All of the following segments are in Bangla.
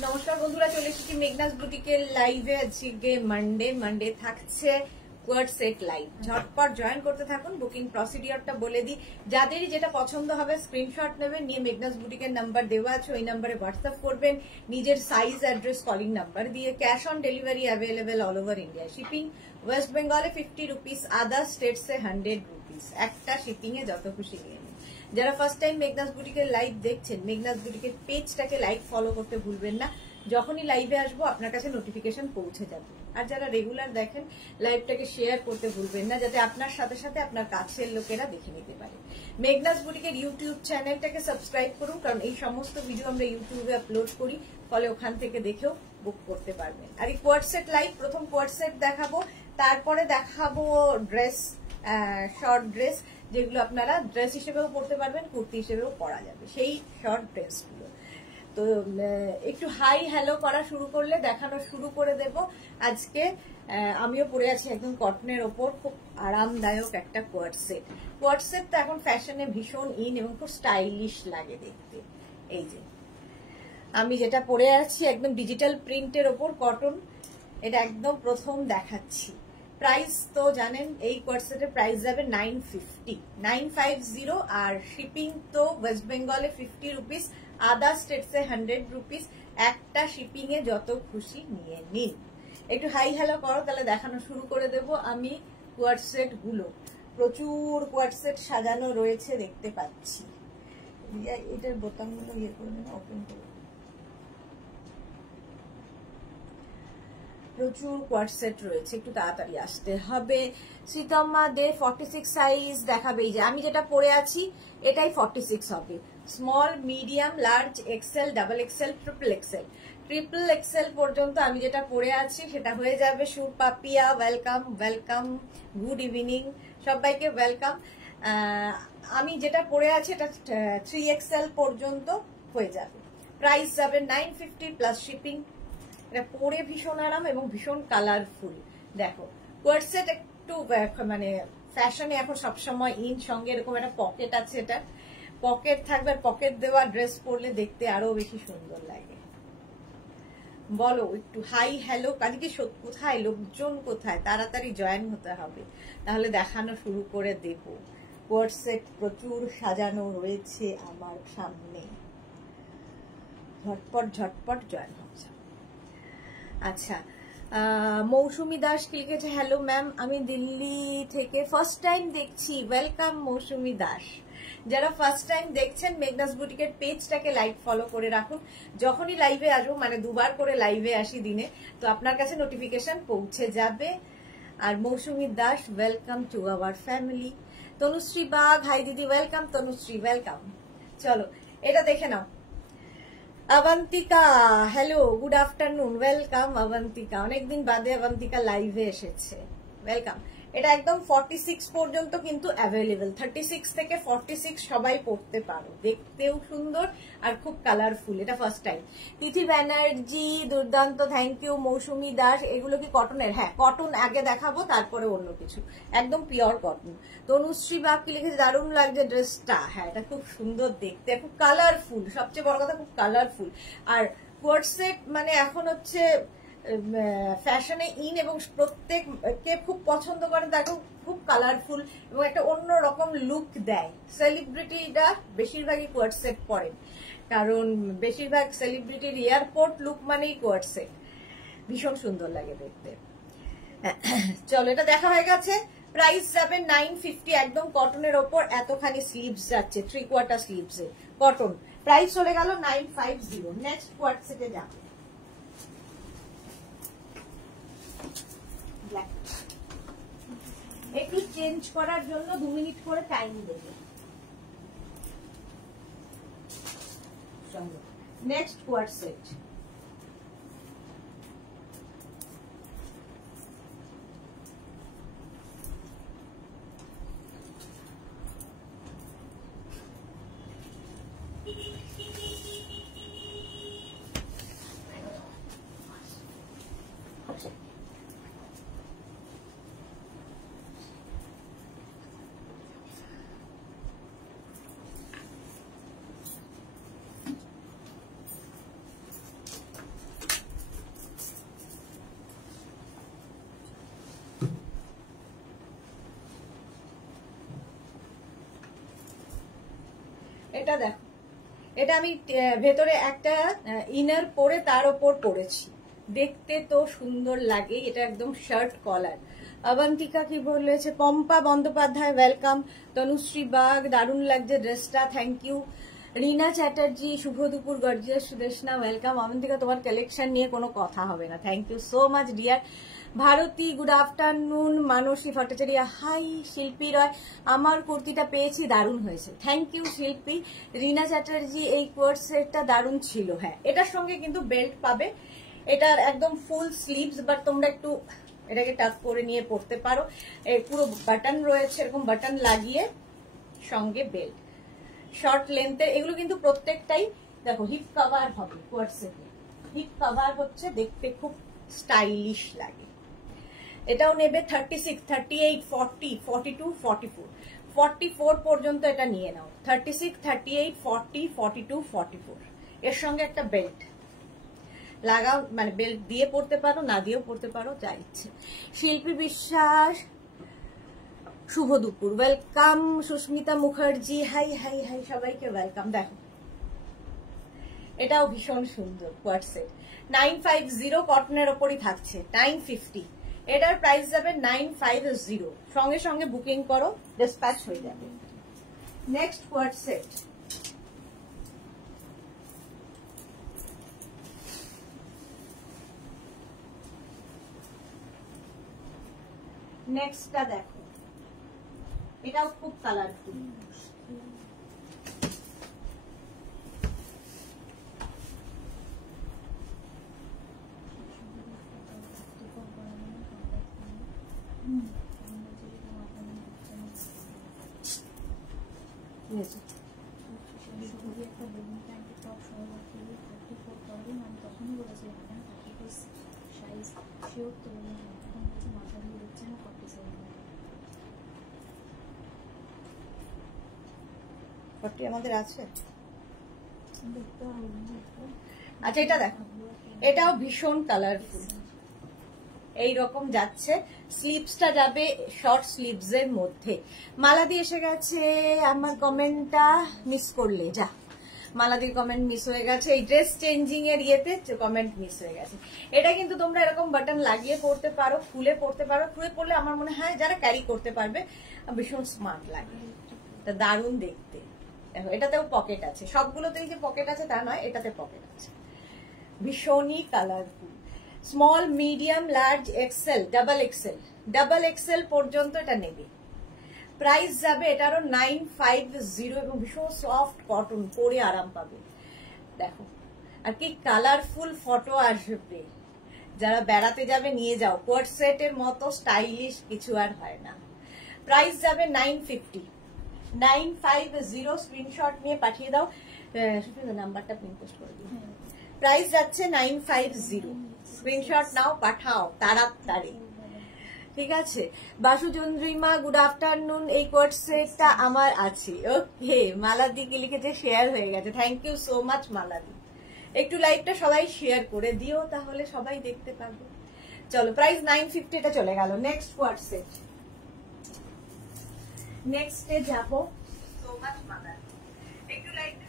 নমস্কার বন্ধুরা, চলে এসেছি মেঘনাস বুটিকের লাইভে। আজকে মানডে থাকছে কোয়ার্ড সেট লাইভ। ঝটপট জয়েন করতে থাকুন। বুকিং প্রসিডিওরটা বলে দিই, যাদেরই যেটা পছন্দ হবে স্ক্রিনশট নেবেন, নিয়ে মেঘনাস বুটিকের নাম্বার দেওয়া আছে, ওই নাম্বারে হোয়াটসঅ্যাপ করবেন নিজের সাইজ, অ্যাড্রেস, কলিং নাম্বার দিয়ে। Cash on delivery available all over India. Shipping west বেঙ্গলে 50 রুপিস, আদার স্টেটসে 100 রুপিস। একটা শিপিং এ যত খুশি নিয়ে নিন। যারা ফার্স্ট টাইম মেঘনাস বুটিকের লাইভ দেখছেন, মেঘনাস বুটিকের পেজটাকে লাইক ফলো করতে ভুলবেন না। যখনই লাইভে আসবো আপনার কাছে নোটিফিকেশন পৌঁছে যাবে। আর যারা রেগুলার দেখেন, লাইভটাকে শেয়ার করতে ভুলবেন না, যাতে আপনার সাথে সাথে আপনার কাছের লোকেরা দেখে নিতে পারে। মেঘনাস বুটিকের ইউটিউব চ্যানেলটাকে সাবস্ক্রাইব করুন, কারণ এই সমস্ত ভিডিও আমরা ইউটিউবে আপলোড করি, ফলে ওখান থেকে দেখেও বুক করতে পারবেন। আর এই কোয়ার্ড সেট লাইভ, প্রথম কোয়ার্ড সেট দেখাবো, তারপরে দেখাবো ড্রেস, শর্ট ড্রেস, যেগুলো আপনারা ড্রেস হিসেবেও পরতে পারবেন, কুর্তি হিসেবেও পরা যাবে, সেই শর্ট ড্রেসগুলো। তো একটু হাই হ্যালো করা শুরু করলে দেখানো শুরু করে দেব। আজকে আমিও পরে আছি একদম কটনের ওপর, খুব আরামদায়ক একটা কোয়ার্ড সেট। কোয়ার্ড সেট তো এখন ফ্যাশনে ভীষণ ইন এবং খুব স্টাইলিশ লাগে দেখতে। এই যে আমি যেটা পরে আছি একদম ডিজিটাল প্রিন্টের ওপর কটন, এটা একদম প্রথম দেখাচ্ছি। প্রাইস তো জানেন, এই কোয়ার্ড সেটের প্রাইস যাবে 950, আর শিপিং তো ওয়েস্ট বেঙ্গলে 50 রুপিস, আদার স্টেটসে 100 রুপিস। একটা শিপিং এ যত খুশি নিয়ে নিন। একটু হাই হ্যালো করো, তাহলে দেখানো শুরু করে দেব আমি কোয়ার্ড সেট গুলো। প্রচুর কোয়ার্ড সেট সাজানো রয়েছে দেখতে পাচ্ছি। এটার বোতামগুলো ইয়ে করে নেন, ওপেন করে। প্রচুর কোয়ার্ড সেট রয়েছে, একটু তাড়াতাড়ি আসতে হবে। শ্রীতম্মা দে 46 সাইজ দেখাবে। এই যে আমি যেটা পরে আছি এটাই 46 হবে। Small, medium, large, XL, double XL, triple XL পর্যন্ত আমি যেটা পরে আছি সেটা হয়ে যাবে। Sur Papiya welcome, good evening, সবাইকে ওয়েলকাম। আমি যেটা পরে আছি এটা 3XL পর্যন্ত হয়ে যাবে। প্রাইস যাবে 950 প্লাস শিপিং। এটা পরে ভীষণ আরাম এবং ভীষণ কালারফুল। দেখো কোয়ার্ড সেট একটু মানে ফ্যাশনে এখন সবসময় ইন, সঙ্গে এরকম একটা পকেট আছে, এটা পকেট থাকবে, আর পকেট দেওয়া ড্রেস পরলে দেখতে আরো বেশি সুন্দর লাগে। বলো একটু হাই হ্যালো। কালকে কোথায় লোকজন, কোথায়? তাড়াতাড়ি জয়েন হতে হবে, তাহলে দেখানো শুরু করে দেব। কোয়ার্ড সেট প্রচুর সাজানো রয়েছে আমার সামনে, ঝটপট জয়েন হচ্ছে। আচ্ছা, মৌসুমি দাস কি লিখেছে, হ্যালো ম্যাম, আমি দিল্লি থেকে ফার্স্ট টাইম দেখছি। ওয়েলকাম মৌসুমি দাস। যারা ফার্স্ট টাইম দেখছেন, মেঘনাস বুটিকের পেজটাকে লাইক ফলো করে রাখুন। যখনই লাইভে আসবো, মানে দুবার করে লাইভে আসি দিনে, তো আপনার কাছে নোটিফিকেশন পৌঁছে যাবে। আর Moushumi Das, welcome to our family. Tanushree Bag, hi দিদি, ওয়েলকাম তনুশ্রী, ওয়েলকাম। চলো এটা দেখে নাও। Abantika, hello, good afternoon, welcome Abantika. অনেকদিন বাদে অবন্তিকা লাইভে এসেছে, ওয়েলকাম। এটা একদম 46 পর্যন্ত কিন্তু অ্যাভেলেবেল। 36 থেকে 46 সবাই পড়তে পারো, দেখতেও সুন্দর আর খুব কালারফুল। এটা ফার্স্ট টাইম। তিথি ব্যানার্জি, দুর্দান্ত, থ্যাংক ইউ। মৌসুমি দাস, এগুলো কি কটনের? হ্যাঁ, কটন আগে দেখাবো, তারপরে অন্য কিছু। একদম পিওর কটন। তনুশ্রী বাগ কি লিখেছে, দারুণ লাগছে ড্রেসটা। হ্যাঁ, এটা খুব সুন্দর দেখতে, খুব কালারফুল, সবচেয়ে বড় কথা খুব কালারফুল। আর কোয়ার্ড সেট মানে এখন হচ্ছে ফ্যাশনে ইন এবং প্রত্যেককে খুব পছন্দ করে। দেখো খুব কালারফুল এবং একটা অন্য রকম লুক দেয়। সেলিব্রিটিরা বেশিরভাগই কোয়ার্ড সেট পরেন, কারণ বেশিরভাগ সেলিব্রিটির এয়ারপোর্ট লুক মানেই কোয়ার্ড সেট, ভীষণ সুন্দর লাগে দেখতে। চলো এটা দেখা হয়ে গেছে। প্রাইস যাবে 950, একদম কটনের ওপর। এতখানি স্লিভস যাচ্ছে, 3/4 স্লিভসে কটন। প্রাইস চলে গেল 950। নেক্সট কোয়ার্ড সেটে যাবে। একটু চেঞ্জ করার জন্য 2 মিনিট করে টাইম দেবে। Next coord set. এটা দেখো, এটা আমি ভেতরে একটা ইনার পরে তার ওপর পরেছি, দেখতে তো সুন্দর লাগে। এটা একদম শার্ট কলার। অবন্তিকা কি বলেছে, পম্পা বন্দ্যোপাধ্যায় ওয়েলকাম, তনুশ্রী বাগ দারুণ লাগছে ড্রেসটা, থ্যাংক ইউ। রিনা চ্যাটার্জি শুভ দুপুর, গর্জিয়াস সুদেশনা ওয়েলকাম। অবন্তিকা তোমার কালেকশন নিয়ে কোনো কথা হবে না, thank you so much dear. Bharati good afternoon. Manasi Bhattacharya hi. Shilpi Roy আমার কুর্তিটা পেয়েছি, দারুণ হয়েছে, থ্যাংক ইউ শিল্পী। রিনা চ্যাটার্জি এই কোয়ার্ট সেটটা দারুণ ছিল। হ্যাঁ, এটার সঙ্গে কিন্তু বেল্ট পাবে, এটার একদম ফুল স্লিভস, বাট তোমরা একটু এটাকে টাক করে নিয়ে পড়তে পারো। পুরো বাটন রয়েছে, এরকম বাটন লাগিয়ে সঙ্গে বেল্ট, শর্ট লেন্থের। এগুলো কিন্তু প্রত্যেকটাই দেখো হিপ কভার হবে কোয়ার্ট সেটে, হিপ কভার হচ্ছে, দেখতে খুব স্টাইলিশ লাগে। এটাও নেবে 36, 38, 40, 42, 44, 44 পর্যন্ত এটা নিয়ে নাও। 36, 38, 40, 42, 44 এর সঙ্গে একটা বেল্ট লাগাও, মানে বেল্ট দিয়ে পড়তে পারো, না দিয়েও পড়তে পারো, যা ইচ্ছে। শিল্পী বিশ্বাস শুভ দুপুর welcome. Susmita Mukherjee hi hi hi, সবাইকে ওয়েলকাম। দেখো এটাও ভীষণ সুন্দর কোয়ার্ট সেট, 950 কটনের ওপরই থাকছে, 950। এটার প্রাইস যাবে 950, সঙ্গে সঙ্গে বুকিং করো, ডিসপ্যাচ হয়ে যাবে। নেক্সট কোয়ার্ট সেট, নেক্সটটা দেখো, এটাও খুব কালারফুল। আমাদের আছে। আচ্ছা এটা দেখো, এটাও ভীষণ কালারফুল, এইরকম যাচ্ছে। স্লিভসটা যাবে শর্ট স্লিভস এর মধ্যে। মালাদি এসে গেছে, আমার কমেন্টটা মিস করলে যা, মালাদির কমেন্ট মিস হয়ে গেছে, এই ড্রেস চেঞ্জিং এর ইয়েতে কমেন্ট মিস হয়ে গেছে। এটা কিন্তু তোমরা এরকম বাটন লাগিয়ে পড়তে পারো, খুলে পড়তে পারো। খুলে পড়লে আমার মনে হয় যারা ক্যারি করতে পারবে ভীষণ স্মার্ট লাগে, এটা দারুণ দেখতে। দেখো এটাতেও পকেট আছে, সবগুলোতেই যে পকেট আছে তা নয়, এটাতে পকেট আছে, ভীষণই colourful. Small, medium, large, XL, double XL পর্যন্ত এটা নেবে। প্রাইস যাবে এটারও 950 এবং ভীষণ সফট কটন, পরে আরাম পাবে। দেখো আর কি কালারফুল ফটো আসবে, যারা বেড়াতে যাবে নিয়ে যাও, কোয়ার্ট সেটের মতো স্টাইলিশ কিছু আর হয় না। প্রাইস যাবে 950, 950, স্ক্রিনশট নিয়ে পাঠিয়ে দাও, নাম্বারটা পিন পোস্ট করে দিও। প্রাইস যাচ্ছে 950, স্ক্রিনশট নাও, পাঠাও তাড়াতাড়ি, ঠিক আছে। বাসুচন্দ্রিমা গুড আফটারনুন, এই কোয়ার্ট সেটটা আমার আছে। ওকে, মালাদিকে লিখেছে শেয়ার হয়ে গেছে, থ্যাংক ইউ সো মাচ মালাদি। একটু লাইভটা সবাই শেয়ার করে দিও, তাহলে সবাই দেখতে পাবে। চলো প্রাইস 950, এটা চলে গেল। নেক্সট কোয়ার্ট সেট, নেক্সটে যাবো। সো মাচ মালাদি, একটু লাইভটা,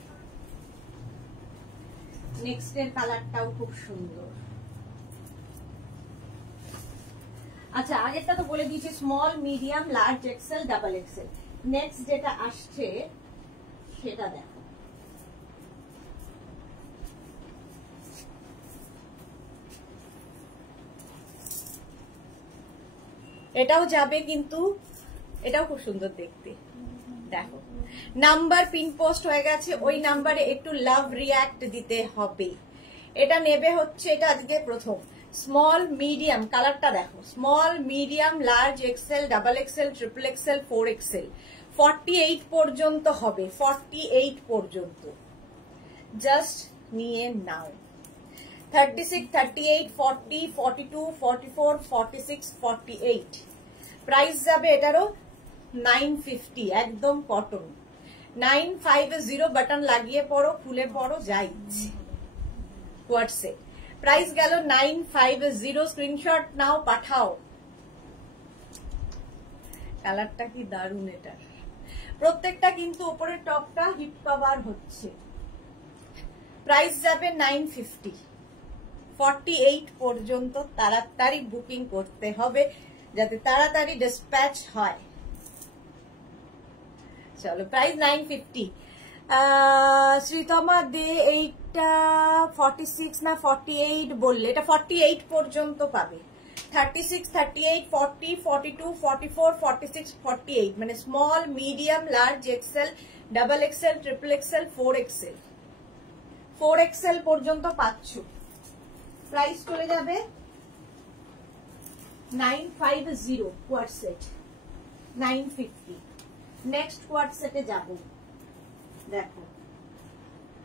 নেক্সট এর কালারটাও খুব সুন্দর। আচ্ছা আগেরটা তো বলে দিয়েছি, small, medium, large, XL, double XL. Next যেটা আসছে সেটা দেখো, এটাও যাবে কিন্তু এটাও খুব সুন্দর দেখতে। দেখো নাম্বার পিন পোস্ট হয়ে গেছে, ওই নাম্বারে একটু লাভ রিয়াক্ট দিতে হবে। এটা নেবে হচ্ছে, এটা আজকে প্রথম, স্মল, মিডিয়াম, কালারটা দেখো, small, medium, large, XL, double XL, triple XL, 4 XL, 48 পর্যন্ত হবে, 48 পর্যন্ত। জাস্ট নিয়ে নাও। 36, 38, 40, 42, 44, 46, 48। প্রাইস যাবে এটারও 950, একদম কটন। 950, বাটন লাগিয়ে পড়ো, খুলে পড়ো, যা ইচ্ছে। কোয়ার্ট সেট প্রাইস গেল 950, স্ক্রিনশট নাও, পাঠাও। কালারটা কি দারুণ, এটা প্রত্যেকটা কিন্তু উপরের টপটা হিপ কভার হচ্ছে। প্রাইস যাবে 950। 48 পর্যন্ত তাড়াতাড়ি বুকিং করতে হবে যাতে তাড়াতাড়ি ডিসপ্যাচ হয়। চলো, প্রাইস 950। শ্রীতমা দে এইটা 46 না 48 বললে, এটা 48 পর্যন্ত পাবে। 36, 38, 40, 42, 44, 46, 48 মানে small, medium, large, XL, double XL, triple XL, 4XL। 4XL পর্যন্ত পাচ্ছ। প্রাইস চলে যাবে 950 কোয়ার্ট সেট, 950। নেক্সট কোয়ার্ট সেটে যাব। দেখো,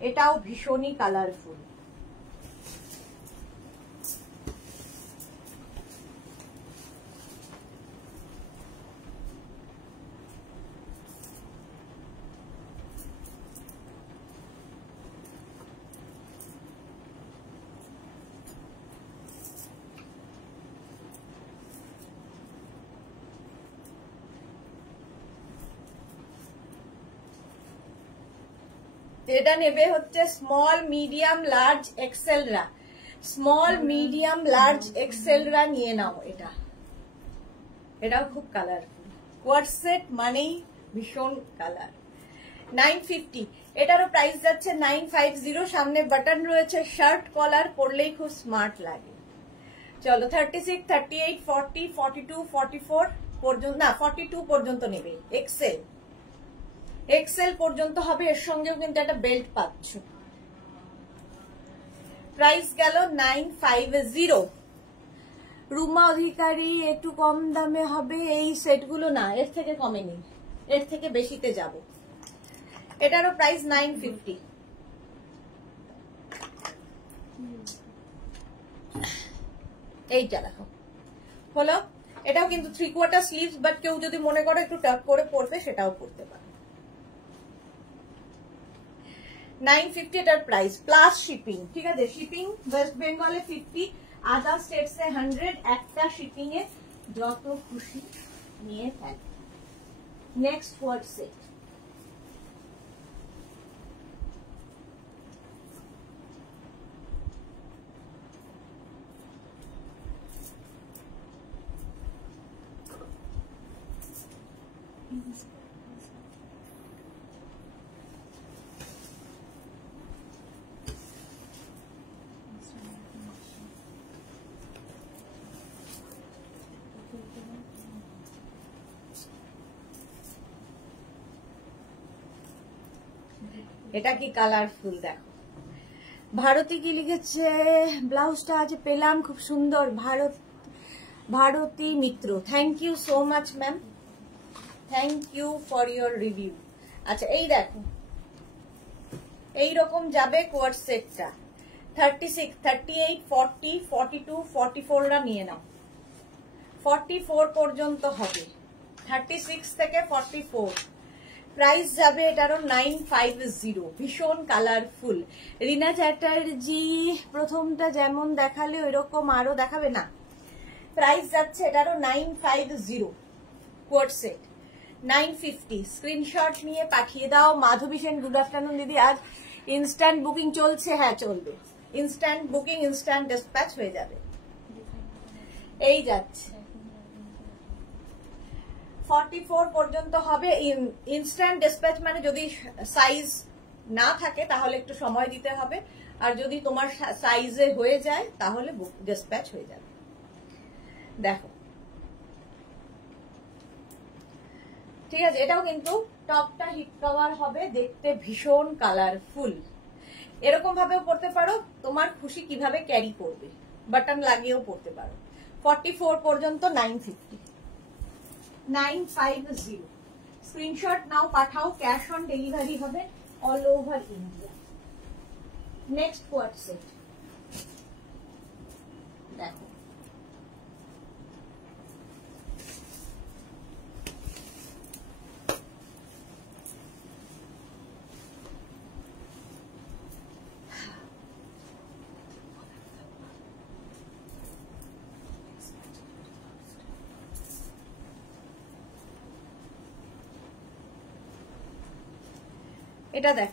এটাও ভীষণই কালারফুল। এটা নেবে হচ্ছে স্মল, মিডিয়াম, লার্জ, এক্সেলরা। স্মল, মিডিয়াম, লার্জ, এক্সেলরা নিয়ে নাও। এটাও খুব কালারফুল। কোয়ার্ট সেট মানেই ভীষণ কালার। 950। এটারও প্রাইস যাচ্ছে 950। সামনে বাটন রয়েছে, শার্ট কলার, পরলেই খুব স্মার্ট লাগে। চলো, 36, 38, 40, 42, 44 পর্যন্ত, না 42 পর্যন্ত নেবে। এক্সেল পর্যন্ত হবে। এর সঙ্গেও কিন্তু একটা বেল্ট পাচ্ছ। প্রাইস গেল 950। রুমা অধিকারী, একটু কম দামে হবে এই সেটগুলো। না, এর থেকে কমে নেই, এর থেকে বেশিতে যাব। এটারও প্রাইস 950। এইটা দেখো হলো। এটাও কিন্তু 3/4 স্লিভস, বাট কেউ যদি মনে করো একটু টাক করে পরবে সেটাও পরতে পারে। 950 এটার প্রাইস প্লাস শিপিং। ঠিক আছে, শিপিং ওয়েস্ট বেঙ্গলে 50, আদার স্টেটসে 100। একটা শিপিং এ যত খুশি নিয়ে ফেলে। Next coord set. এটা কি কালারফুল দেখো। ভারতী কি লিখেছে, ব্লাউজটা আজ পেলাম, খুব সুন্দর। Bharati Mitra, thank you so much ma'am, thank you for your review. আচ্ছা, এই দেখো, এইরকম যাবে কোয়ার্ট সেটটা। 36, 38, 40, 42, 44রা নিয়ে নাও। 44 পর্যন্ত হবে। 36 থেকে 44। প্রাইস যাবে এটারও 950। ভীষণ কালারফুল। রিনা চ্যাটার্জি, প্রথমটা যেমন দেখালে ওইরকম আরো দেখাবে না। প্রাইস যাচ্ছে এটারও 950 কোয়ার্ট সেট, 950। স্ক্রিনশট নিয়ে পাঠিয়ে দাও। মাধবী সেন, গুড আফটারনুন দিদি। আজ ইনস্ট্যান্ট বুকিং চলছে? হ্যাঁ, চলবে। ইনস্ট্যান্ট বুকিং, ইনস্ট্যান্ট ডিসপ্যাচ হয়ে যাবে। এই যাচ্ছে 44 পর্যন্ত হবে। ইনস্ট্যান্ট ডিসপ্যাচ মানে যদি সাইজ না থাকে তাহলে একটু সময় দিতে হবে, আর যদি তোমার সাইজে হয়ে যায় তাহলে ডিসপ্যাচ হয়ে যাবে। দেখো, ঠিক আছে। এটাও কিন্তু টপটা হিট কভার হবে, দেখতে ভীষণ কালারফুল। এরকম ভাবেও পরতে পারো, তোমার খুশি কিভাবে ক্যারি করবে, বাটন লাগিয়েও পরতে পারো। 44 পর্যন্ত 950। 950। স্ক্রিনশট নাও, পাঠাও। ক্যাশ অন ডেলিভারি হবে all over India. Next coord set দেখো। এটা দেখ,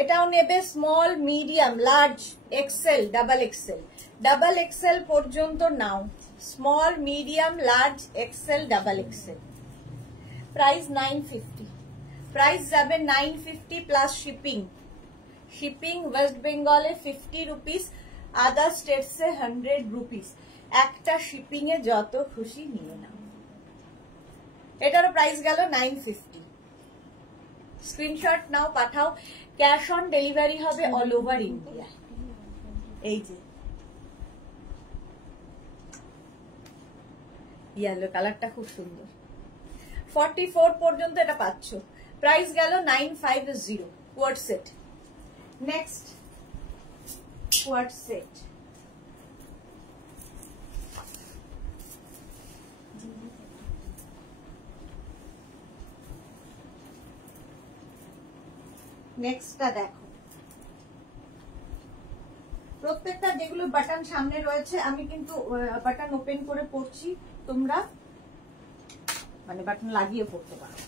এটাও নেবে small, medium, large, XL, double XL. Double XL পর্যন্ত নাও, small, medium, large, XL, double XL. Price 950, price যাবে 950 প্লাস শিপিং। শিপিং ওয়েস্ট বেঙ্গলে 50 রুপিস, আদার স্টেটসে 100 রুপিস। একটা শিপিং এ যত খুশি নিয়ে নাও। এটারও প্রাইস গেল 950। স্ক্রিনশট নাও, পাঠাও। ক্যাশ অন ডেলিভারি হবে অল ওভার ইন্ডিয়া। এই যে ইয়েলো কালারটা খুব সুন্দর। 44 পর্যন্ত এটা পাচ্ছ। প্রাইস গেল 950 কোয়ার্ড সেট। নেক্সট কোয়ার্ড সেট, নেক্সটটা দেখো। প্রত্যেকটা যেগুলো বাটন সামনে রয়েছে আমি কিন্তু বাটন ওপেন করে পড়ছি, তোমরা মানে বাটন লাগিয়ে পড়তে পারো।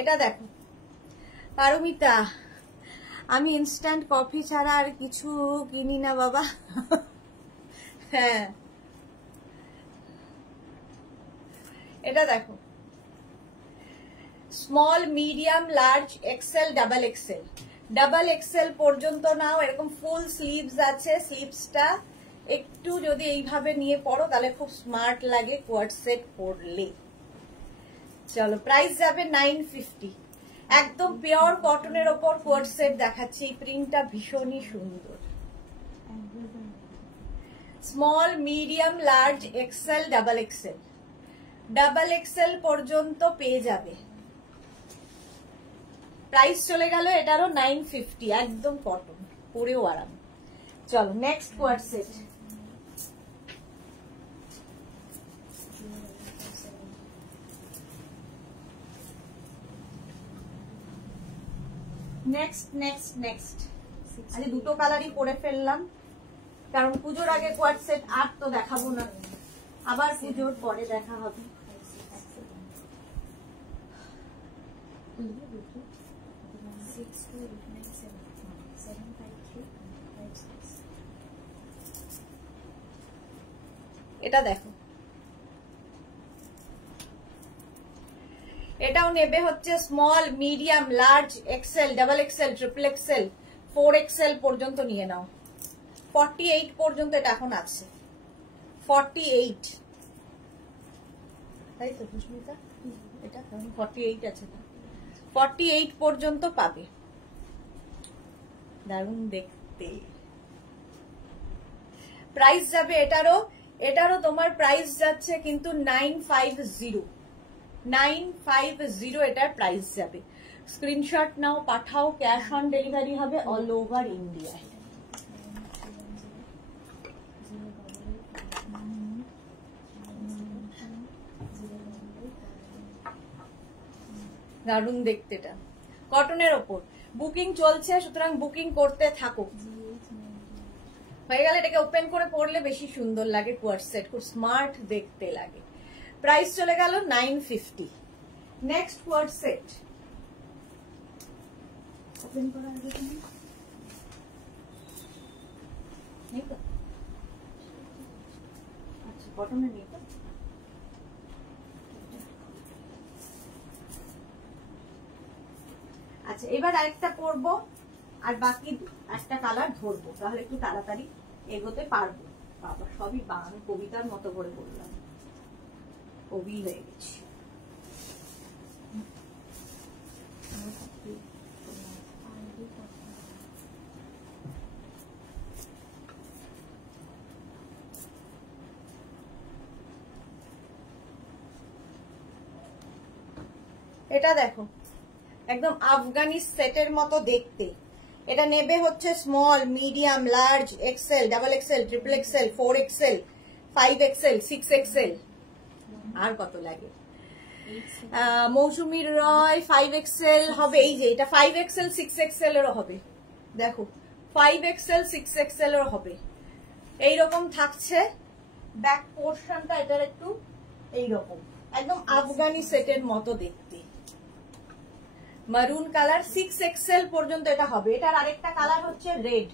এটা দেখো পারমিতা, আমি ইনস্ট্যান্ট কফি ছাড়া আর কিছু কিনি না বাবা। হ্যাঁ, এটা দেখো small, medium, large, XL, double XL. Double XL পর্যন্ত নাও। এরকম ফুল স্লিভস আছে, স্লিভসটা একটু যদি এইভাবে নিয়ে পড়ো তাহলে খুব স্মার্ট লাগে কোয়ার্ড সেট পরলে। চলো, প্রাইস যাবে 950। একদম পিওর কটনের ওপর কোয়ার্ড সেট দেখাচ্ছি। এই প্রিন্টটা ভীষণই সুন্দর। Small, medium, large, XL, double XL. Double XL পর্যন্ত পেয়ে যাবে। প্রাইস চলে গেল এটারও 950, একদম কটন, পরেও আরাম। চলো next coord set. Next next next আজ দুটো কালারই করে ফেললাম, কারণ পুজোর আগে কোয়ার্ড সেট আর তো দেখাবো না, আবার পুজোর পরে দেখা হবে। এটা দেখো, এটাও নেবে হচ্ছে small, medium, large, XL, double XL, triple XL, 4 XL পর্যন্ত নিয়ে নাও। 48 পর্যন্ত এটা এখন আছে। 48, তাই তো সুস্মিতা? এটা 48 আছে না? 48 পর্যন্ত পাবে। দারুণ দেখতে। প্রাইস যাবে এটারও তোমার প্রাইস যাচ্ছে কিন্তু 950। 950 এটার প্রাইস যাবে। স্ক্রিনশট নাও, পাঠাও। ক্যাশ অন ডেলিভারি হবে অল ওভার ইন্ডিয়া। দারুণ দেখতে। এটা কটনের ওপর বুকিং চলছে, সুতরাং বুকিং করতে থাকো। হয়ে গেলে এটাকে ওপেন করে পড়লে বেশি সুন্দর লাগে কোয়ার্ড সেট, খুব স্মার্ট দেখতে লাগে। প্রাইস চলে গেল 950। Next coord set. ওপেন করা আগে তুমি নেই তো? আচ্ছা, কটনে নেই তো? আচ্ছা, এবার আরেকটা পরবো আর বাকি একটা কালার ধরবো, তাহলে একটু তাড়াতাড়ি এগোতে পারবো। বাবা, সবই আমি কবিতার মতো করে বললাম, কবি হয়ে গেছি। এটা দেখো, একদম আফগানি সেটের মতো দেখতে। এটা নেবে হচ্ছে small, medium, large, XL, double XL, triple XL, 4 XL, 5 XL, 6 XL. আর কত লাগে? মৌসুমী রয় 5XL হবে, এই যে এটা 5XL 6XL এরও হবে, দেখো 5XL 6XL এরও হবে। এইরকম থাকছে ব্যাক পোর্শনটা, এটার একটু এইরকম একদম আফগানি সেটের মতো দেখতে, মারুন কালার 6XL পর্যন্ত এটা হবে। এটার আরেকটা কালার হচ্ছে রেড,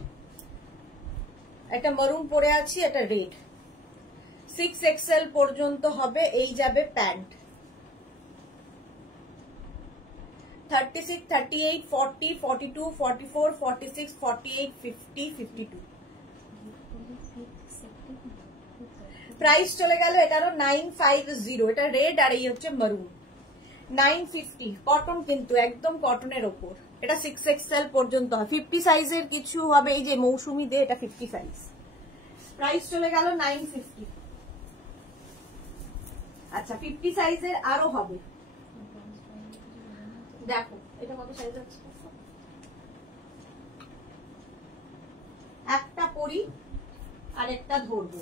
একটা মারুন পরে আছি, এটা রেড। 6XL পর্যন্ত হবে। এই যাবে প্যান্ট 36, 38, 40, 42, 44, 46, 48, 50, 52। প্রাইস চলে গেল এটারও 950। এটা রেড আর এই হচ্ছে মারুন। 950 কটন, কিন্তু একদম কটনের ওপর। এটা 6XL পর্যন্ত হয়, 50 সাইজের কিছু হবে। এই যে মৌসুমি দে, এটা 50 সাইজ। প্রাইস চলে গেল 950। আচ্ছা 50 সাইজের আরো হবে, দেখো এটা কত সাইজ আছে, একটা পরি আর একটা ধরবো।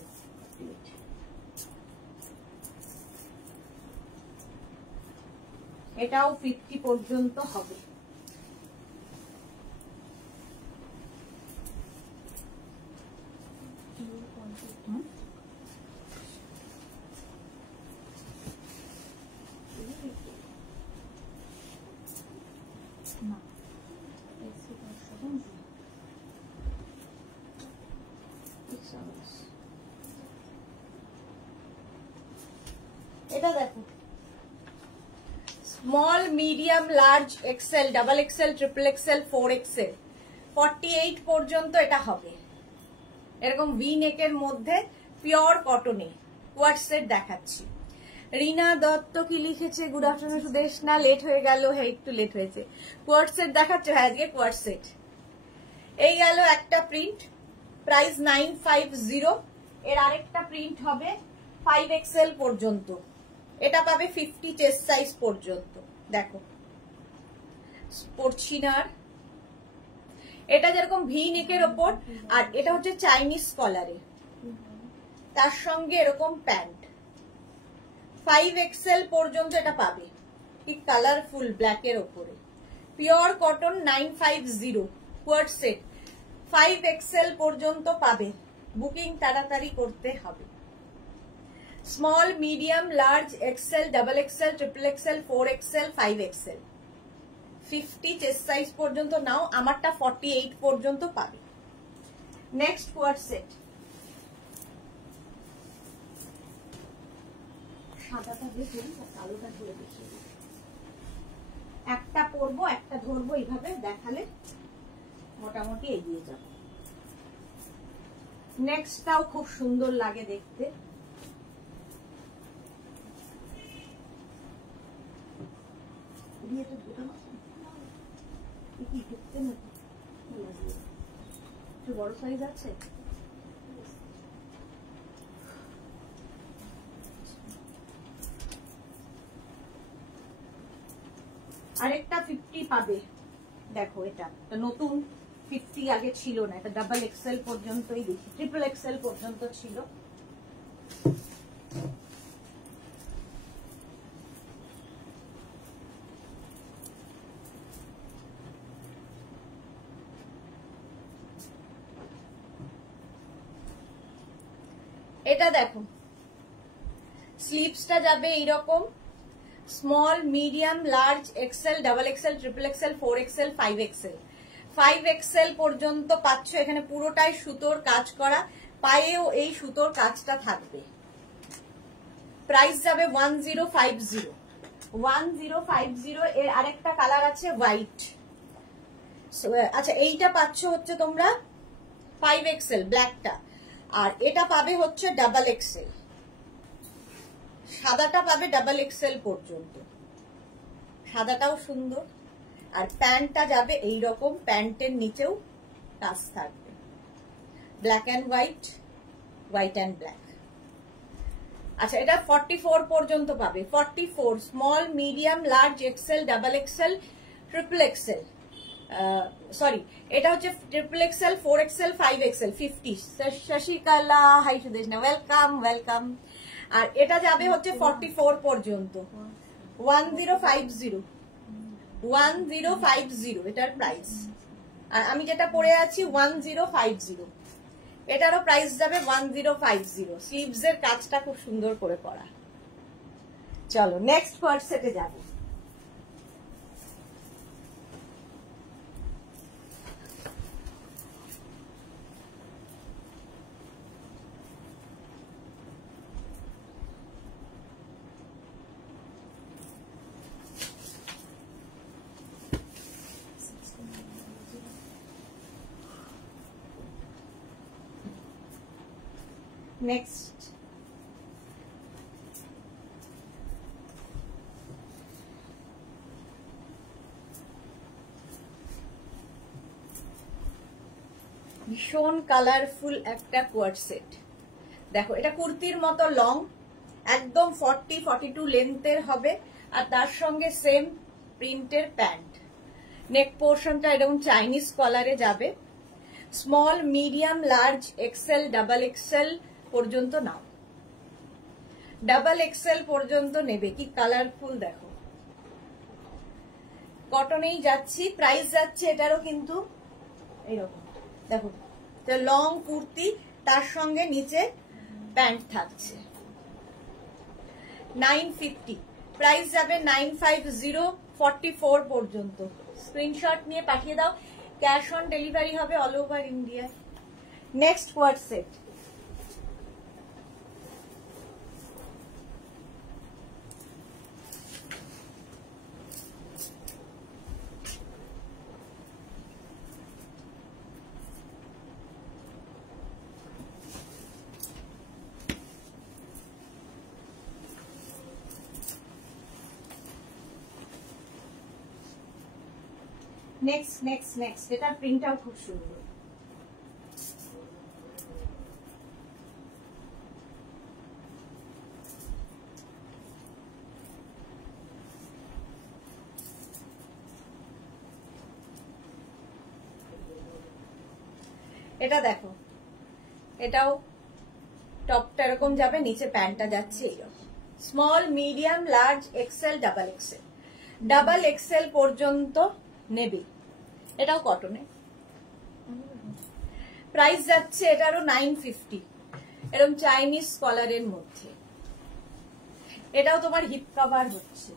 এটাও 50 পর্যন্ত হবে। এটা দেখো small, medium, large, XL, double XL, triple XL, 4XL 48 পর্যন্ত এটা হবে। এরকম ভি নেকের মধ্যে পিওর কটনে কোয়ার্ট সেট দেখাচ্ছি। রিনা দত্ত কি লিখেছে, গুড আফটারনুন সুদেশ, না লেট হয়ে গেল? হ্যাঁ একটু লেট হয়েছে। কোয়ার্ট সেট দেখাচ্ছে, হ্যাঁ আজকে কোয়ার্ট সেট। এই গেল একটা প্রিন্ট, প্রাইস 950। এর আরেকটা প্রিন্ট হবে 5XL পর্যন্ত, এটা পাবে 50 চেস্ট সাইজ পর্যন্ত। দেখো পড়ছি না, এটা যেরকম ভি নেকের ওপর, আর এটা হচ্ছে চাইনিজ কলারে, তার সঙ্গে এরকম প্যান্ট। 5XL পর্যন্ত এটা পাবে, ঠিক কালারফুল ব্ল্যাকের ওপরে, pure cotton. 950 quart set, 5XL পর্যন্ত পাবে। বুকিং তাড়াতাড়ি করতে হবে। Small, medium, large, XL, double XL, triple XL, 4XL, 5XL 50 chest size পর্যন্ত নাও, আমারটা 48 পর্যন্ত পাবে। নেক্সট কোয়ার্ট সেট, সাদাটা দেখুন, কালোটা ধরে দেখিয়ে দিই। একটা পরবো একটা ধরবো, এইভাবে দেখালে মোটামুটি এগিয়ে যাবো। নেক্সটটাও খুব সুন্দর লাগে দেখতে। বড় সাইজ আছে, আরেকটা 50 পাবে। দেখো এটা নতুন 50 আগে ছিল না, এটা ডাবল এক্সেল পর্যন্তই দেখি, ট্রিপল এক্সেল পর্যন্ত ছিল। এটা দেখো স্লিভসটা যাবে এইরকম, small, medium, large, XL, double XL, triple XL, 4XL, 5XL 5XL পর্যন্ত পাচ্ছ। এখানে পুরোটাই সুতোর কাজ করা, পায়েও এই সুতোর কাজটা থাকবে। প্রাইস যাবে 1050। 1050। এর আরেকটা কালার আছে হোয়াইট। আচ্ছা এইটা পাচ্ছ হচ্ছে তোমরা 5XL ব্ল্যাকটা, আর এটা পাবে হচ্ছে ডাবল এক্সেল। সাদাটা পাবে ডাবল এক্সেল পর্যন্ত, সাদাটাও সুন্দর। আর প্যান্টটা যাবে এইরকম, প্যান্টের নিচেও কাজ থাকবে, black and white, white and black. আচ্ছা এটা 44 পর্যন্ত পাবে। 44 small, medium, large, XL, double XL, triple XL, sorry এটা হচ্ছে triple XL, 4XL, 5XL 50। Shashikala hi Sudeshna, welcome welcome. আর এটা যাবে হচ্ছে 44 পর্যন্ত। 1050 1050 এটার প্রাইস। আর আমি যেটা পরে আছি 1050, এটারও প্রাইস যাবে 1050। স্লিভস এর কাজটা খুব সুন্দর করে করা। চলো নেক্সট কোয়ার্ট সেটে যাবো। নেক্সট ভীষণ কালারফুল একটা কোয়ার্ট সেট। দেখো এটা কুর্তির মতো লং, একদম 40-42 লেন্থের হবে। আর তার সঙ্গে সেম প্রিন্টের প্যান্ট। নেক পোর্শনটা এরকম চাইনিজ কলারে যাবে। Small, medium, large, XL, double XL পর্যন্ত নাও। ডাবল এক্সেল পর্যন্ত নেবে। কি কালারফুল দেখো, কটনেই যাচ্ছি। প্রাইস যাচ্ছে এটারও কিন্তু এইরকম দেখো, লং কুর্তি, তার সঙ্গে নিচে প্যান্ট থাকছে। 950 প্রাইস যাবে। 950 44 পর্যন্ত। স্ক্রিনশট নিয়ে পাঠিয়ে দাও। ক্যাশ অন ডেলিভারি হবে all over India. Next coord set. Next এটার প্রিন্টটাও খুব সুন্দর। এটা দেখো, এটাও টপটা এরকম যাবে, নিচে প্যান্টটা যাচ্ছে এইরকম। Small, medium, large, XL, double XL. Double XL পর্যন্ত নেবে। এটাও কটনে। প্রাইস যাচ্ছে এটারও 950, এরকম চাইনিজ কলারের মধ্যে। এটাও তোমার হিপ কভার হচ্ছে।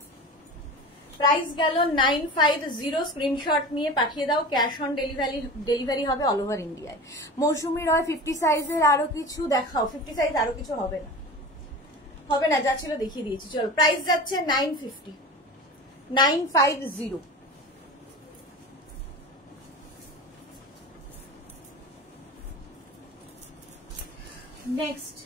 প্রাইস গেল 950। স্ক্রিনশট নিয়ে পাঠিয়ে দাও। ক্যাশ অন ডেলিভারি হবে অল ওভার ইন্ডিয়ায়। মৌসুমী রয় 50 সাইজের আরো কিছু দেখাও। 50 সাইজ আরো কিছু হবে না, হবে না, যা ছিল দেখিয়ে দিয়েছি। চলো প্রাইস যাচ্ছে 950। 950। নেক্সট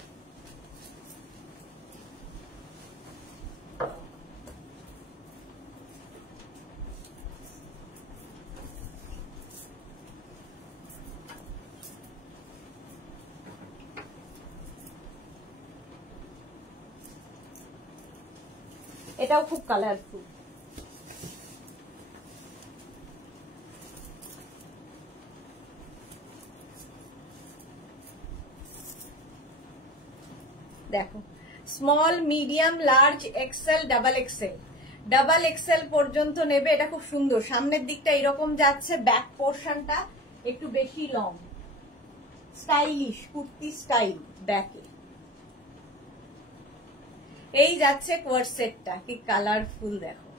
এটাও খুব কালারফুল। দেখো, small, medium, large, XL, double XL. Double XL পর্যন্ত নেবে। এটা খুব সুন্দর। সামনের দিকটা এরকম যাচ্ছে, ব্যাক পোর্শনটা একটু বেশি লং, স্টাইলিশ কুর্তি স্টাইল ব্যাকে। এই যাচ্ছে কোয়ার্ট সেটটা। কি কালারফুল দেখো।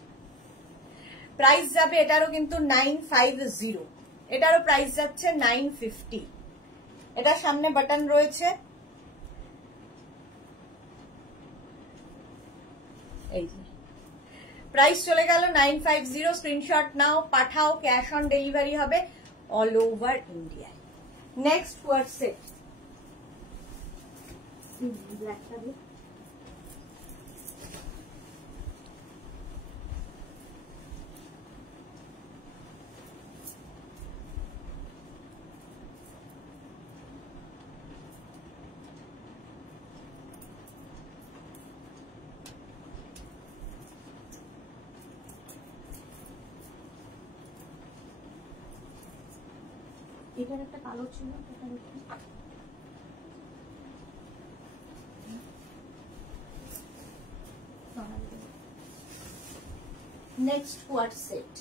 প্রাইস যাবে এটারও কিন্তু 950। এটারও প্রাইস যাচ্ছে 950। এটা সামনে বাটন রয়েছে। এই যে প্রাইস চলে গেল 950। স্ক্রিনশট নাও, পাঠাও। ক্যাশ অন ডেলিভারি হবে all over India. Next coord set. এটার একটা কালো ছিল, নেক্সট কোয়ার্ট সেট।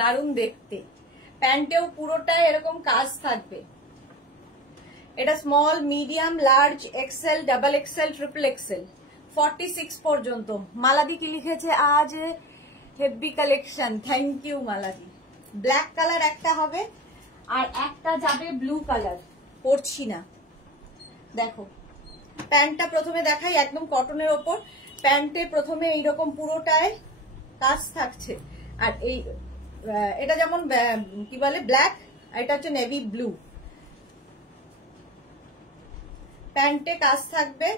দারুণ দেখতে, প্যান্টেও পুরোটাই এরকম কাজ থাকবে। এটা small, medium, large, XL, double XL, triple XL 46 পর্যন্ত। মালাদি কি লিখেছে আজ হেভি কালেকশন, থ্যাংক ইউ মালাদি। ব্ল্যাক কালার একটা হবে আর একটা যাবে ব্লু কালার, পরছি না। দেখো প্যান্টটা প্রথমে দেখাই, একদম কটনের ওপর। প্যান্টে প্রথমে এইরকম পুরোটায় কাজ থাকছে, আর এই এটা যেমন কি বলে ব্ল্যাক, এটা হচ্ছে নেভি ব্লু। প্যান্টে কাজ থাকবে,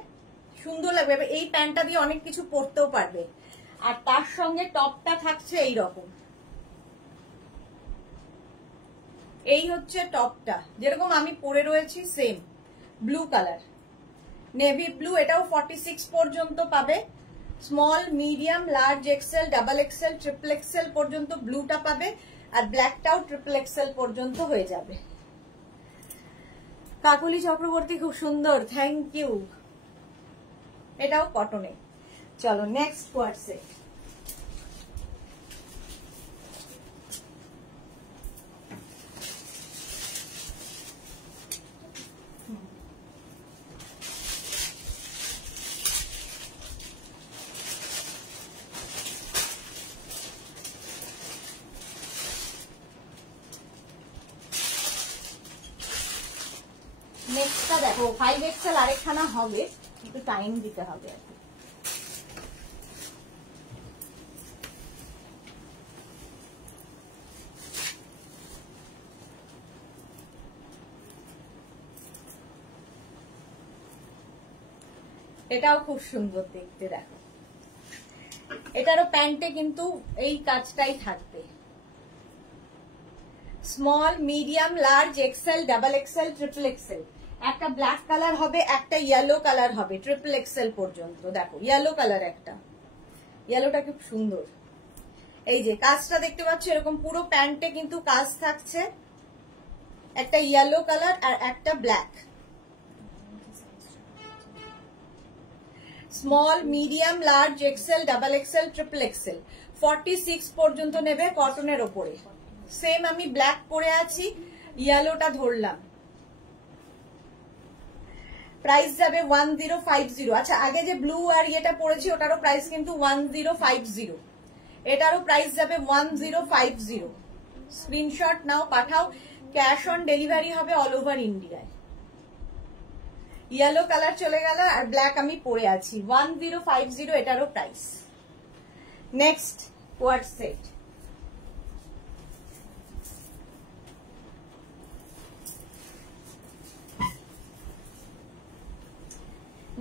সুন্দর লাগবে। এই প্যান্টটা দিয়ে অনেক কিছু পরতেও পারবে। আর তার সঙ্গে টপটা থাকছে এইরকম, এই হচ্ছে টপটা যেরকম আমি পরে রয়েছি, same blue colour, navy blue. এটাও 46 পর্যন্ত পাবে। Small, medium, large XL, double XL, triple XL পর্যন্ত ব্লুটা পাবে, আর ব্ল্যাকটাও ট্রিপল এক্সেল পর্যন্ত হয়ে যাবে। কাকলি চক্রবর্তী খুব সুন্দর, থ্যাংক ইউ। এটাও কটনে। চলো নেক্সট কোয়ার্ট সেট। নেক্সটটা দেখো 5XL আরেকখানা হবে, একটু টাইম দিতে হবে আর কি। এটাও খুব সুন্দর দেখতে, দেখো এটারও প্যান্টে কিন্তু এই কাজটাই থাকবে। Small, medium, large, XL, double XL, triple XL. একটা ব্ল্যাক কালার হবে, একটা ইয়েলো কালার হবে, ট্রিপল এক্সেল পর্যন্ত। দেখো ইয়েলো কালার, একটা ইয়েলোটা খুব সুন্দর। এই যে কাজটা দেখতে পাচ্ছ, এরকম পুরো প্যান্টে কিন্তু কাজ থাকছে। একটা ইয়েলো কালার আর একটা black. Small, medium, large, XL, double XL, triple XL 46 পর্যন্ত নেবে, কটনের ওপরে। সেম আমি ব্ল্যাক পরে আছি, ইয়েলোটা ধরলাম। প্রাইস যাবে 1050। আচ্ছা, আগে যে ব্লু আর ইয়েটা পরেছি ওটারও প্রাইস কিন্তু 1050। এটারও প্রাইস যাবে 1050। স্ক্রিনশট নাও, পাঠাও। ক্যাশ অন ডেলিভারি হবে অল ওভার ইন্ডিয়ায়। ইয়েলো কালার চলে গেল, আর ব্ল্যাক আমি পরে আছি। 1050 এটারও প্রাইস। Next coord set.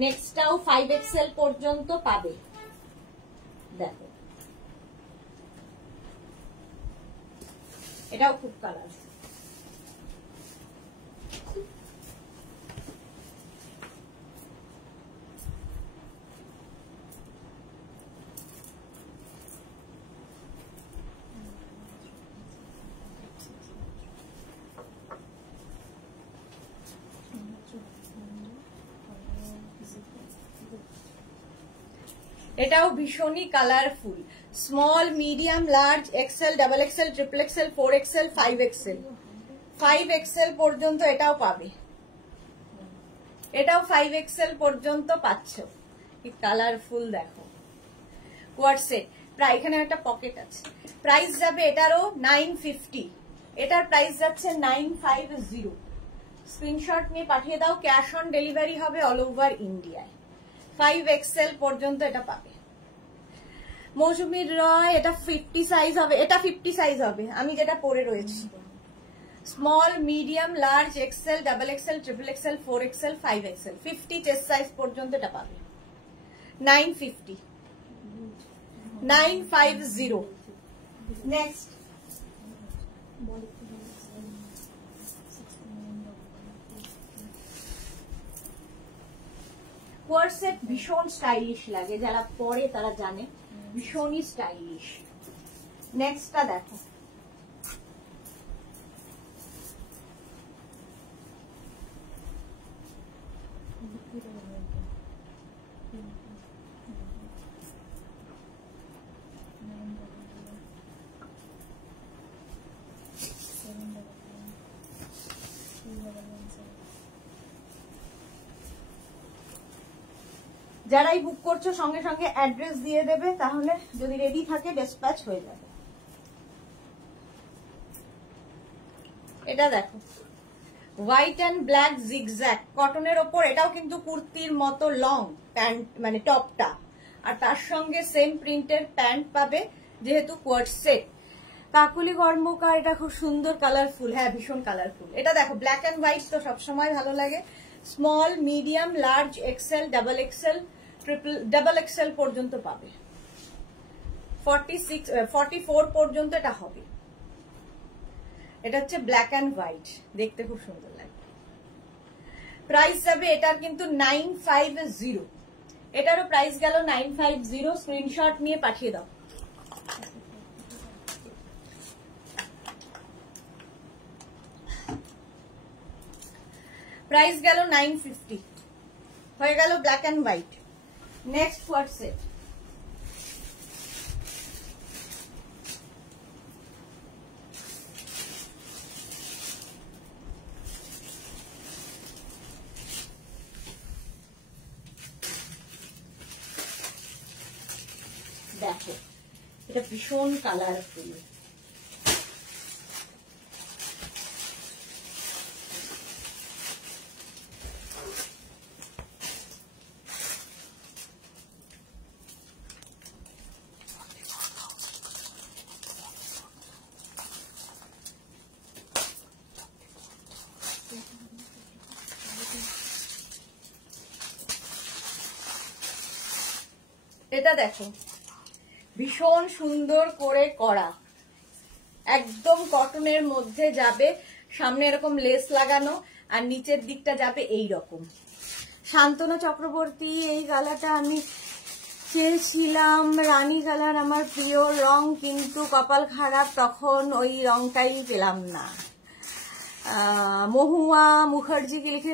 নেক্সটটাও 5XL পর্যন্ত পাবে। দেখো এটাও খুব কালার। এটাও ভীষণই colourful. Small, medium, large, XL, double XL, triple XL, 4XL, 5XL। 5XL পর্যন্ত এটাও পাবে। এটাও 5XL পর্যন্ত পাচ্ছ। কি কালারফুল দেখো কোয়ার্ট সেট। প্রায় এখানে একটা পকেট আছে। প্রাইস যাবে এটারও 950। এটার প্রাইস যাচ্ছে 950। স্ক্রিনশট নিয়ে পাঠিয়ে দাও। ক্যাশ অন ডেলিভারি হবে অল ওভার ইন্ডিয়ায়। 5XL পর্যন্ত এটা পাবে। মৌসুমীর রয়, এটা 50 সাইজ হবে। এটা 50 সাইজ হবে, আমি যেটা পরে রয়েছি। Small, medium, large, XL, double XL, triple XL, 4XL, 5XL 50 chest size পর্যন্ত এটা পাবে। 950। 950। নেক্সট কোয়ার্ট সেট ভীষণ স্টাইলিশ লাগে, যারা পরে তারা জানে ভীষণই স্টাইলিশ। নেক্সটটা দেখো, যারাই বুক করছো সঙ্গে সঙ্গে অ্যাড্রেস দিয়ে দেবে, তাহলে যদি রেডি থাকে ডিসপ্যাচ হয়ে যাবে। এটা দেখো হোয়াইট অ্যান্ড ব্ল্যাক জিগজ্যাগ কটনের ওপর, এটাও কিন্তু কুর্তির মতো লং প্যান্ট, মানে টপটা, আর তার সঙ্গে সেম প্রিন্টের প্যান্ট পাবে যেহেতু কোয়ার্ড সেট। কাকুলি কর্মকার, এটা খুব সুন্দর কালারফুল, হ্যাঁ ভীষণ কালারফুল। এটা দেখো ব্ল্যাক অ্যান্ড হোয়াইট তো সবসময় ভালো লাগে। Small, medium, large, XL, double XL, triple double XL পর্যন্ত পাবে। 44 পর্যন্ত এটা হবে। এটা হচ্ছে ব্ল্যাক অ্যান্ড হোয়াইট, দেখতে খুব সুন্দর লাগে। প্রাইস যাবে এটার কিন্তু 950, এটারও প্রাইস গেল 950। স্ক্রিনশট নিয়ে পাঠিয়ে দাও। প্রাইস গেল 950, হয়ে গেল black and white. Next coord set. দেখো এটা ভীষণ কালারফুল, এটা দেখো ভীষণ সুন্দর করে করা, একদম কটনের মধ্যে যাবে, সামনে এরকম লেস লাগানো আর নিচের দিকটা যাবে এই রকম। শান্তনু চক্রবর্তী, এই কালারটা আমি চেয়েছিলাম, রানী কালার আমার প্রিয় রং, কিন্তু কপাল খারাপ, তখন ওই রংটাই পেলাম না। মহুয়া মুখার্জি কি লিখে,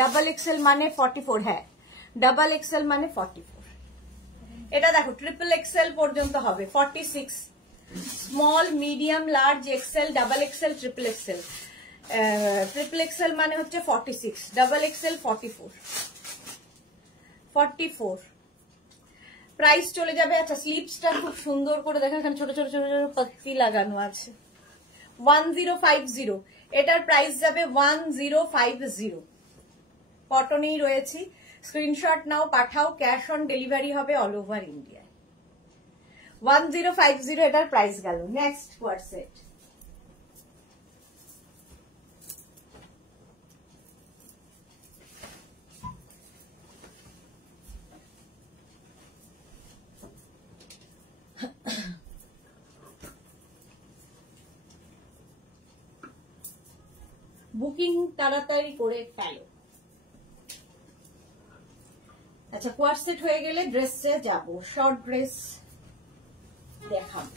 ডাবল এক্সেল মানে 44, হ্যাঁ ডাবল এক্সেল মানে 44। এটা দেখো ট্রিপল এক্সেল পর্যন্ত হবে, 46। Small, medium, large, XL, double XL, triple XL. Triple XL মানে হচ্ছে 46, ডাবল এক্সেল 44। প্রাইস চলে যাবে। আচ্ছা স্লিপসটা খুব সুন্দর করে দেখো, এখানে ছোট ছোট ছোট ছোট পাতি লাগানো আছে। 1050, এটার প্রাইস যাবে 1050। কটনেই রয়েছি। স্ক্রিনশট নাও, পাঠাও, ক্যাশ অন ডেলিভারি হবে অল ওভার ইন্ডিয়ায়। 1050 এটার প্রাইস গেল। Next coord set. বুকিং তাড়াতাড়ি করে ফেলো। আচ্ছা কোয়ার্ড সেট হয়ে গেলে ড্রেসে যাব, শর্ট ড্রেস দেখাবো।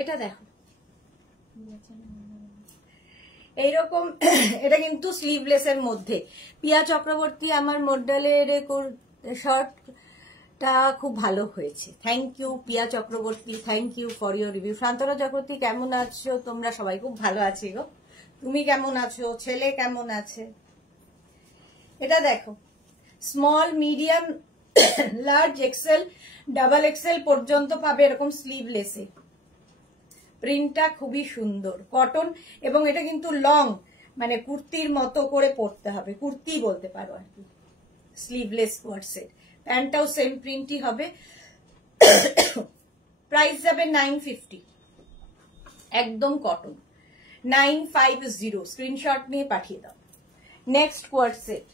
এটা দেখো এইরকম, এটা কিন্তু স্লিভলেসের মধ্যে। পিয়া চক্রবর্তী, আমার মডেলের শার্টটা খুব ভালো হয়েছে, thank you Piya Chakraborty, thank you for your review. Shantana Chakraborty কেমন আছো তোমরা? সবাই খুব ভালো আছি গো, তুমি কেমন আছো? ছেলে কেমন আছে? এটা দেখো small, medium, large, XL, double XL পর্যন্ত পাবে এরকম স্লিভলেসে। প্রিন্টটা খুবই সুন্দর, কটন, এবং এটা কিন্তু লং, মানে কুর্তির মতো করে পরতে হবে, কুর্তি বলতে পারো আর কি। স্লিভলেস কোয়ার্ড সেট, প্যান্টটাও সেম প্রিন্টই হবে। প্রাইস যাবে 950, একদম কটন, 950। স্ক্রিনশট নিয়ে পাঠিয়ে দাও। Next coord set.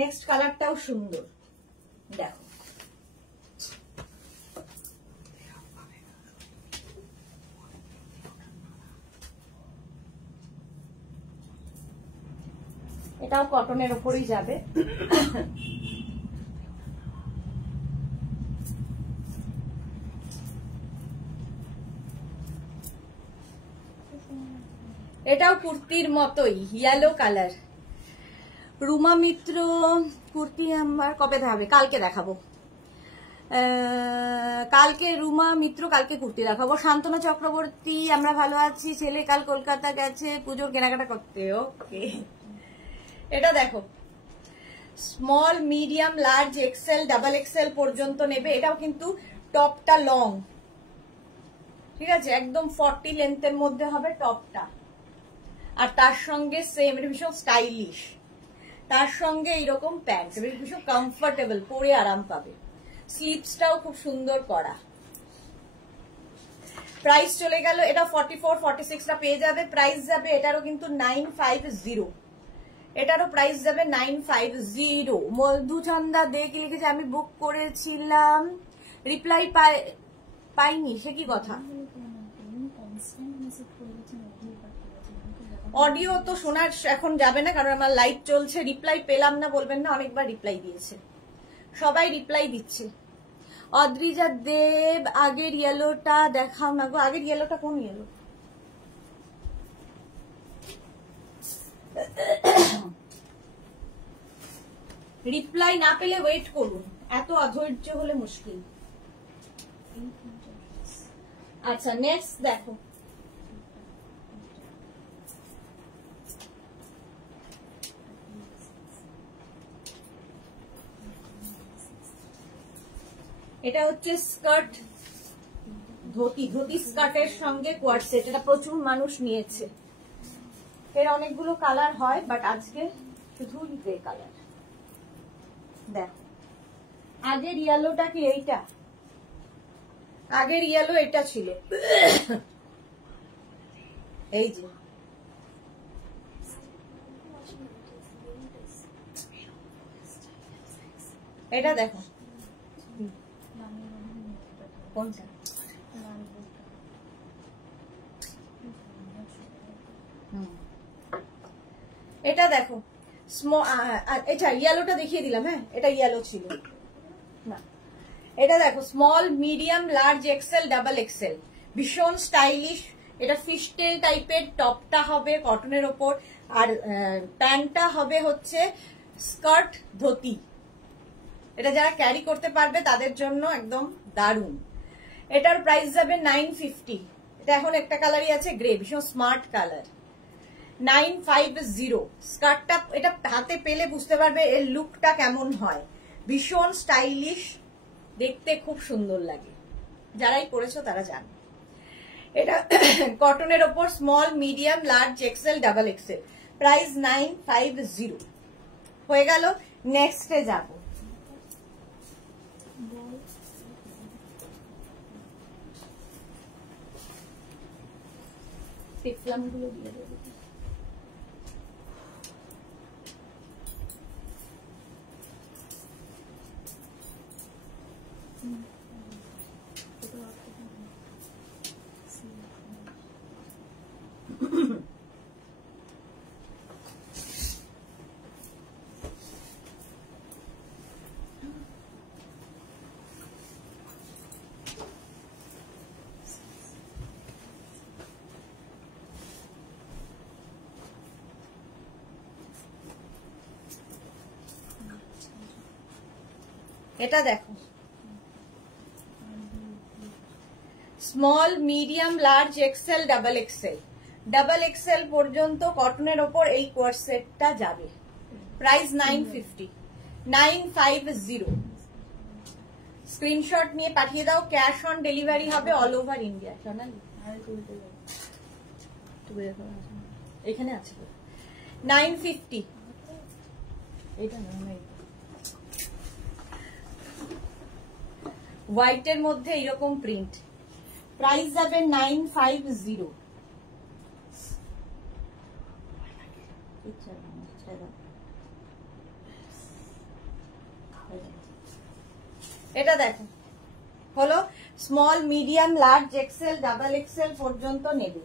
নেক্সট কালারটাও সুন্দর, দেখো এটাও কটনের ওপরই যাবে। এটাও কুর্তির মতোই ইয়েলো কালার। রুমা মিত্র কুর্তি আমার কবে দেখাবে? কালকে দেখাবো। কালকে রুমা মিত্র কালকে কুর্তি দেখাবো। শান্তনা চক্রবর্তী আমরা ভালো আছি, ছেলে কাল কলকাতা গেছে পুজোর কেনাকাটা করতে। ওকে, এটা দেখো small medium large XL double XL পর্যন্ত নেবে। এটাও কিন্তু টপটা লং, ঠিক আছে, একদম 40 লেন্থের মধ্যে হবে টপটা। আর তার সঙ্গে সেম, এটা ভীষণ স্টাইলিশ, তার সঙ্গে এইরকম প্যান্ট, ভীষণ কমফোর্টেবল, পরে আরাম পাবে। স্লিভসটাও খুব সুন্দর করা। প্রাইস চলে গেল, এটা 44 46টা পেয়ে যাবে। প্রাইস যাবে এটারও কিন্তু 950, এটারও প্রাইস যাবে 950। মধুচন্দা দে কি লিখেছে আমি বুক করেছিলাম, রিপ্লাই পাইনি, সে কি কথা? অডিও তো শোনার এখন যাবে না, কারণ আমার লাইভ চলছে। রিপ্লাই পেলাম না বলবেন না, অনেকবার রিপ্লাই দিয়েছে, সবাই রিপ্লাই দিচ্ছে। অদ্রিজা দেব আগের ইয়েলোটা দেখাও না গো। আগের ইয়েলোটা কোন ইয়েলো? রিপ্লাই না পেলে ওয়েট করুন, এত অধৈর্য হলে মুশকিল। আচ্ছা নেক্সট দেখো, এটা হচ্ছে স্কার্ট, ধুতি, ধুতি স্কার্টের সঙ্গে কোয়ার্ড সেট। এটা প্রচুর মানুষ নিয়েছে, এর অনেকগুলো কালার হয়, বাট আজকে শুধু গ্রে কালার। দেখো আগের ইয়েলোটা কি এইটা? আগের ইয়েলো এটা ছিল, এই যে এটা দেখো কোনটা? এটা দেখো এটা ইয়েলোটা দেখিয়ে দিলাম। হ্যাঁ এটা ইয়েলো ছিল না, এটা দেখো small medium large XL double Excel, ভীষণ স্টাইলিশ। এটা ফিশটেল টাইপের, টপটা হবে কটনের ওপর, আর প্যান্টটা হবে হচ্ছে স্কার্ট ধুতি। এটা যারা ক্যারি করতে পারবে তাদের জন্য একদম দারুণ। এটার প্রাইস যাবে 950। এটা এখন একটা কালারই আছে গ্রে, ভীষণ স্মার্ট কালার। 950। স্কার্টটা এটা হাতে পেলে বুঝতে পারবে এর লুকটা কেমন হয়, ভীষণ স্টাইলিশ, দেখতে খুব সুন্দর লাগে, যারাই পরেছো তারা জানে। এটা কটনের ওপর small medium large XL double XL, price 950 হয়ে গেল। নেক্সটে যাব, টিকলামগুলো দিয়ে দেবো। এটা দেখো small medium large XL double XL, double XL পর্যন্ত কটনের ওপর এই কোয়ার্ড সেটটা যাবে। প্রাইস 950, 950। স্ক্রিনশট নিয়ে পাঠিয়ে দাও, ক্যাশ অন ডেলিভারি হবে অল ওভার ইন্ডিয়া। এখানে আছে 950। এটা হোয়াইটের মধ্যে এরকম প্রিন্ট, প্রাইস যাবে 950। এটা দেখো হলো small medium large XL double XL পর্যন্ত নেবে।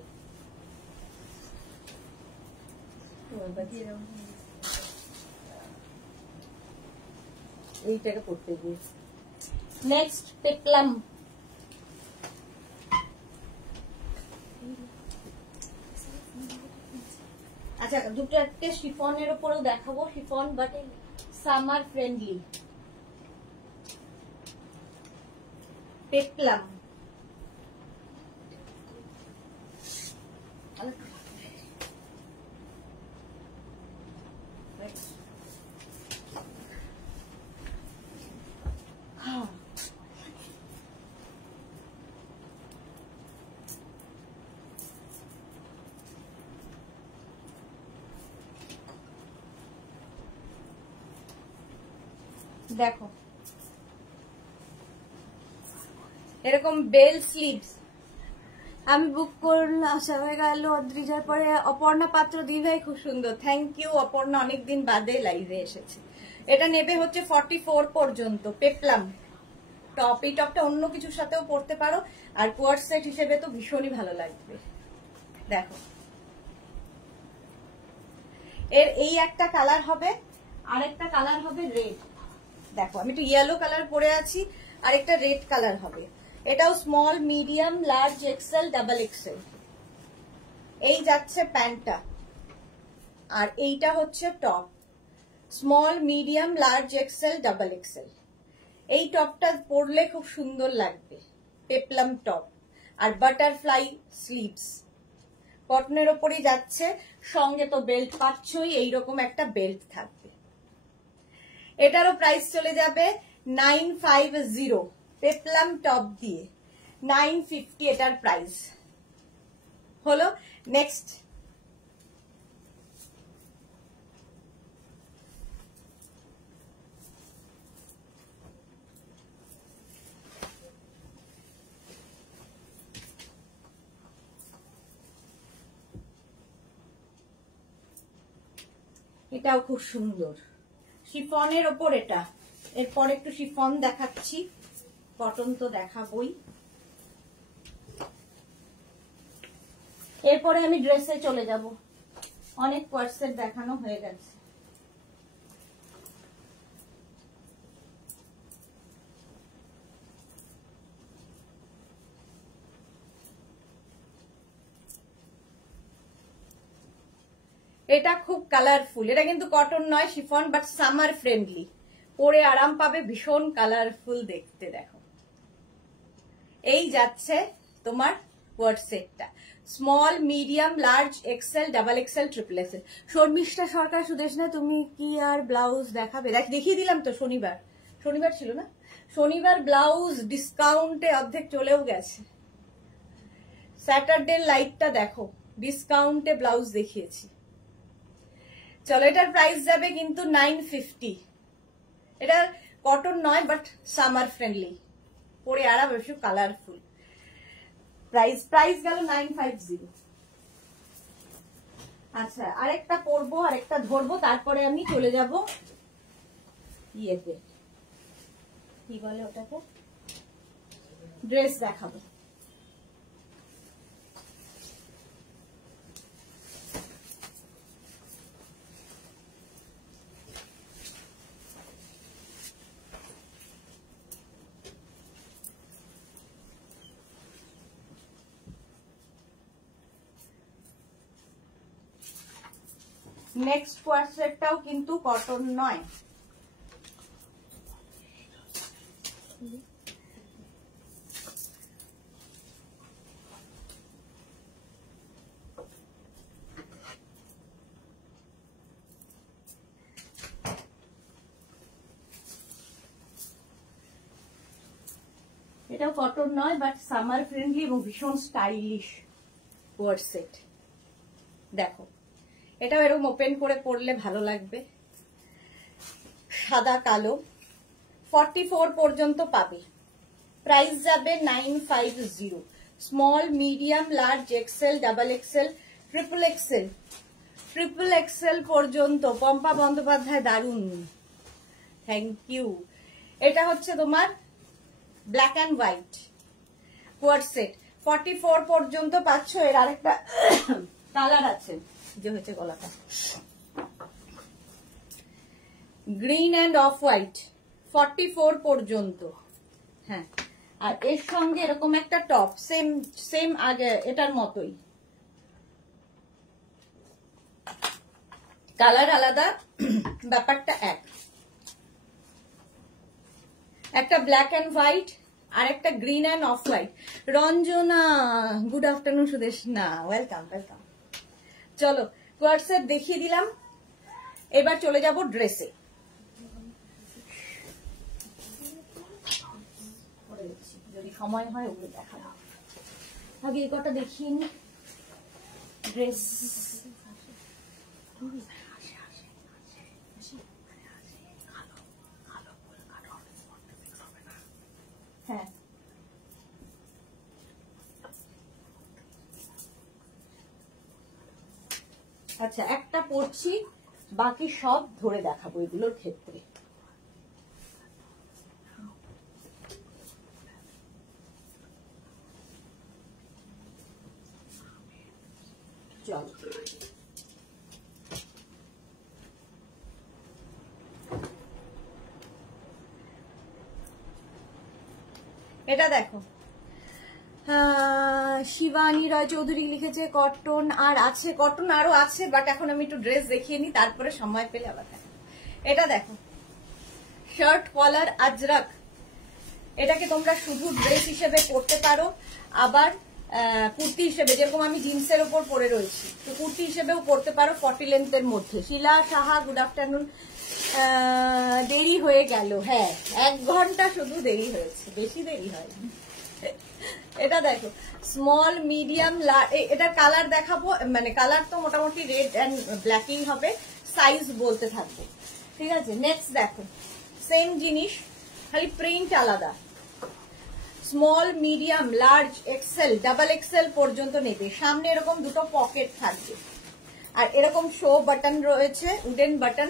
এইটাকে পড়তে গিয়ে। নেক্সট পেপলাম, আচ্ছা দুটো একটা শিফনের উপরেও দেখাবো, শিফন বাট সামার ফ্রেন্ডলি। পেপলাম দেখো এরকম বেল স্লিভস। আমি বুক করলাম, আশা হয়ে গেল অদ্রিজার পরে। অপর্ণা পাত্র দি ভাই খুব সুন্দর, থ্যাংক ইউ অপর্ণা, অনেকদিন বাদে লাইভে এসেছে। এটা নেবে হচ্ছে 44 পর্যন্ত। পেপলাম টপ, এই টপটা অন্য কিছুর সাথেও পরতে পারো, আর কোয়ার্ড সেট হিসেবে তো ভীষণই ভালো লাগবে। দেখো এর এই একটা কালার হবে, আর একটা কালার হবে রেড। দেখো আমি একটু ইয়েলো কালার পরে আছি, আর একটা রেড কালার হবে। এটাও small, medium, large, XL, double XL. এই যাচ্ছে প্যান্টটা, আর এইটা হচ্ছে top. Small, medium, large, XL, double XL. এই টপটা পরলে খুব সুন্দর লাগবে, পেপলাম টপ। আর বাটারফ্লাই স্লিভস, কটনের ওপরই যাচ্ছে, সঙ্গে তো বেল্ট পাচ্ছই, এইরকম একটা বেল্ট থাকবে। এটারও প্রাইস চলে যাবে 950, পেপলাম টপ দিয়ে 950 এটার প্রাইস হলো। নেক্সট এটাও খুব সুন্দর, শিফনের ওপর এটা। এরপর একটু শিফন দেখাচ্ছি, কটন তো দেখাবই। এরপরে আমি ড্রেসে চলে যাব, অনেক কোয়ার্সেট দেখানো হয়ে গেছে। এটা খুব কালারফুল, এটা কিন্তু কটন নয়, শিফন, বাট সামার ফ্রেন্ডলি, পরে আরাম পাবে, ভীষণ কালারফুল দেখতে। দেখো এই যাচ্ছে তোমার কোয়ার্ড সেটটা, small, medium, large, XL, double XL, triple XL. Sharmishtha Sarkar, Sudeshna তুমি কি আর ব্লাউজ দেখাবে? দেখিয়ে দিলাম তো, শনিবার ছিল না, শনিবার ব্লাউজ ডিসকাউন্টে অর্ধেক চলেও গেছে। স্যাটারডে লাইভটা দেখো, ডিসকাউন্টে ব্লাউজ দেখিয়েছি। চলো এটার প্রাইস যাবে কিন্তু 950। এটা কটন নয়, বাট সামার ফ্রেন্ডলি, পরে আরাম, একটু কালারফুল। প্রাইস গেল 950। আচ্ছা আরেকটা পরবো, আরেকটা ধরবো, তারপরে আমি চলে যাব ইয়েতে, কি বলে ওটাকে, ড্রেস দেখাবো। নেক্সট কোয়ার্সেটটাও কিন্তু কটন নয়, এটাও কটন নয়, বাট সামার ফ্রেন্ডলি এবং ভীষণ স্টাইলিশ কোয়ার্ড সেট। দেখো এটাও এরকম ওপেন করে পরলে ভালো লাগবে, সাদা কালো। 44 পর্যন্ত পাবে, প্রাইস যাবে 950। Small, medium, large, XL, double XL, triple XL পর্যন্ত। পম্পা বন্দ্যোপাধ্যায় দারুন, থ্যাংক ইউ। এটা হচ্ছে তোমার black and white coord set, 44 পর্যন্ত পাচ্ছ। এর আরেকটা কালার আছে, যে হচ্ছে গলাটা গ্রিন অ্যান্ড অফ হোয়াইট, 44 পর্যন্ত। হ্যাঁ, আর এর সঙ্গে এরকম একটা টপ সেম আগে এটার মতোই, কালার আলাদা, ব্যাপারটা একটা ব্ল্যাক অ্যান্ড হোয়াইট আর একটা green and off white. Ranjana, good afternoon. Sudeshna, welcome welcome. চলো কোয়ার্টসেট দেখিয়ে দিলাম, এবার চলে যাব ড্রেসে। যদি সময় হয় ওগুলো দেখাবো, আগে এই কটা দেখিয়ে নি ড্রেস। হ্যাঁ, আচ্ছা একটা পড়ছি, বাকি সব ধরে দেখাবো এগুলোর ক্ষেত্রে। চল, এটা দেখো, শিবানী রায় চৌধুরী লিখেছে কটন, আর আছে কটন আরো আছে, বাট এখন আমি একটু ড্রেস দেখিয়ে নি, তারপরে সময় পেলে আবার দেখো। এটা দেখো, শার্ট কলার আজরাক, এটাকে তোমরা শুধু ড্রেস হিসেবে পরতে পারো, আবার কুর্তি হিসেবে, যেরকম আমি জিন্সের ওপর পরে রয়েছি, তো কুর্তি হিসেবেও পরতে পারো 40 লেন্থের মধ্যে। শিলা সাহা, গুড আফটারনুন। দেরি হয়ে গেল, হ্যাঁ 1 ঘন্টা শুধু দেরি হয়েছে, বেশি দেরি হয়নি। এটা দেখো, স্মল মিডিয়াম, এটার কালার দেখাবো, মানে কালার তো মোটামুটি রেড অ্যান্ড ব্ল্যাকই হবে, সাইজ বলতে থাকবো, ঠিক আছে। নেক্সট দেখো, সেম জিনিস, খালি প্রিন্ট আলাদা। Small, medium, large, XL, double XL পর্যন্ত নেবে। সামনে এরকম দুটো পকেট থাকবে, আর এরকম শো বাটন রয়েছে, উডেন বাটন,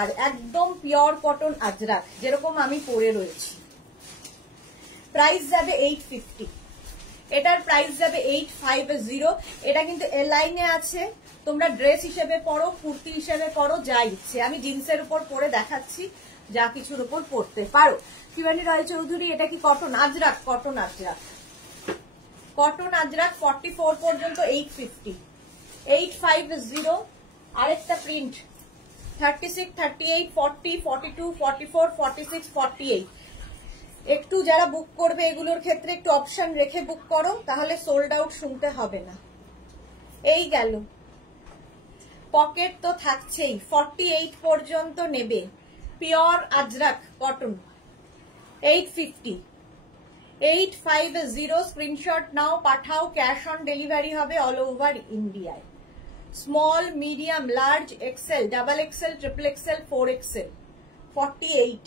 আর একদম পিওর কটন আজরাক, যেরকম আমি পরে রয়েছি। প্রাইস যাবে 850, এটার প্রাইস যাবে 850। এটা কিন্তু এল লাইনে আছে, তোমরা ড্রেস হিসেবে পরো, কুর্তি হিসেবে পরো, যা ইচ্ছে। আমি জিন্সের উপর পরে দেখাচ্ছি, যা কিছুর উপর পরতে পারো। শিবানী রায় চৌধুরী, এটা কি cotton Ajrak? Cotton Ajrak, cotton Ajrak 44 পর্যন্ত 850, 850। আরেকটা প্রিন্ট 36, 38, 40, 42, 44, 46, 48। একটু যারা বুক করবে এগুলোর ক্ষেত্রে একটু অপশন রেখে বুক করো, তাহলে সোল্ড আউট শুনতে হবে না। এই গেল, পকেট তো থাকছেই, 48 পর্যন্ত নেবে, পিওর আজরাক কটন, 850, 850। স্ক্রিনশট নাও, পাঠাও, ক্যাশ অন ডেলিভারি হবে অল ওভার ইন্ডিয়ায়। Small, medium, large, XL, double XL, triple XL, 4XL, 48,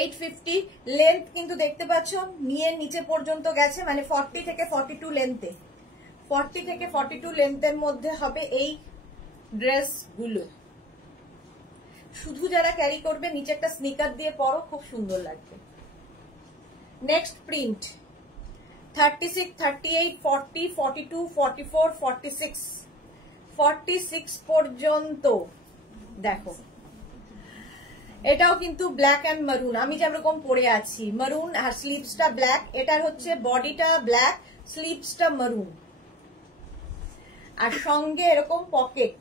850। Length কিন্তু দেখতে পাচ্ছ নিয়ে নিচে পর্যন্ত গেছে, মানে 40 থেকে 42 লেন্থে, 40 থেকে 42 লেন্থের মধ্যে হবে এই ড্রেসগুলো। শুধু যারা ক্যারি করবে নিচে একটা স্নিকার দিয়ে পরো, খুব সুন্দর লাগবে। নেক্সট প্রিন্ট 36, 38, 40, 42, 44, 46, 46 পর্যন্ত দেখো। এটাও কিন্তু ব্ল্যাক অ্যান্ড মারুন, আমি যেরকম পরে আছি, মারুন, আর স্লিভসটা ব্ল্যাক, এটার হচ্ছে বডিটা ব্ল্যাক, স্লিভসটা মারুন, আর সঙ্গে এরকম পকেট,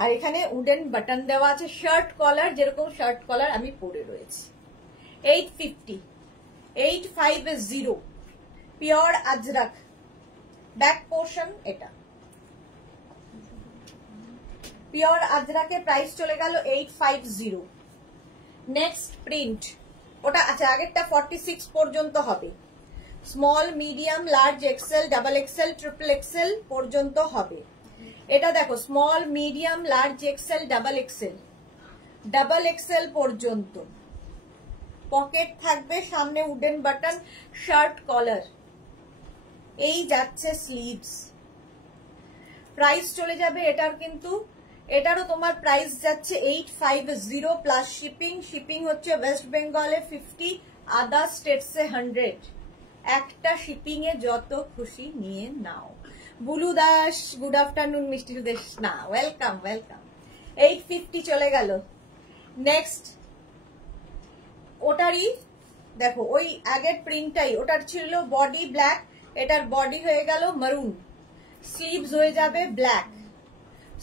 আর এখানে উডেন বাটন দেওয়া আছে। শার্ট কলার, যেরকম শার্ট কলার আমি পরে রয়েছি। 850, 850, পিওর আজরাক, ব্যাক পোর্শন, এটা পিওর আজরাকে প্রাইস চলে গেল 850। নেক্সট প্রিন্ট, ওটা আচ্ছা আগেরটা 46 পর্যন্ত হবে, small, medium, large, XL, double XL, triple XL পর্যন্ত হবে। এটা দেখো, small, medium, large, XL, double XL পর্যন্ত, পকেট থাকবে, সামনে উডেন বাটন, শার্ট কলার, এই যাচ্ছে স্লিভস। প্রাইস চলে যাবে এটার, কিন্তু এটারও তোমার প্রাইস যাচ্ছে 850 প্লাস শিপিং। শিপিং হচ্ছে ওয়েস্ট বেঙ্গলে 50, আদার স্টেটসে 100। একটা শিপিং এ যত খুশি নিয়ে নাও। Bulu Das, good afternoon. Mishti Sudeshna, welcome welcome. 850 চলে গেল, নেক্সট ওটারই দেখো ওই আগের প্রিন্টটাই, ওটার ছিল বডি ব্ল্যাক, এটার বডি হয়ে গেল মারুন, স্লিভস হয়ে যাবে black,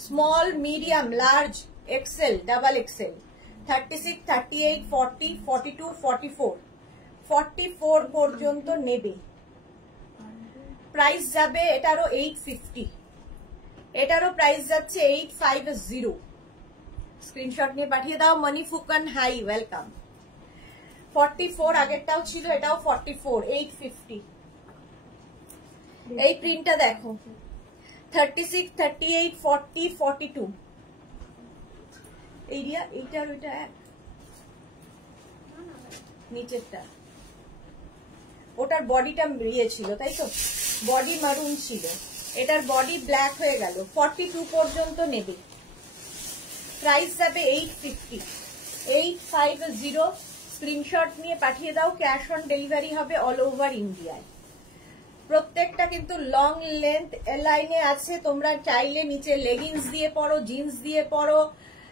small medium large XL double Excel 36, 38, 40, 42, 44, 44 পর্যন্ত নেবে। প্রাইস যাবে এটারও 850, এটারও প্রাইস যাচ্ছে 850। স্ক্রিনশট নিয়ে পাঠিয়ে দাও। মানি ফুকান হাই ওয়েলকাম। 44 আগেরটাও ছিল, এটাও 44, 850। এই প্রিন্টটা দেখো 36, 38, 40, 42। এইটার ওইটা এক, নিচেরটা ওটার বডিটা ইয়ে ছিল তাই তো, বডি মারুন ছিল, এটার বডি ব্ল্যাক হয়ে গেল। 42 পর্যন্ত নেবে। প্রাইস যাবে 850, 850। স্ক্রিনশট নিয়ে পাঠিয়ে দাও। ক্যাশ অন ডেলিভারি হবে অল ওভার ইন্ডিয়ায়। প্রত্যেকটা কিন্তু লং লেন্থ লাইনে আছে, তোমরা চাইলে নিচে লেগিংস দিয়ে পরো, জিন্স দিয়ে পরো,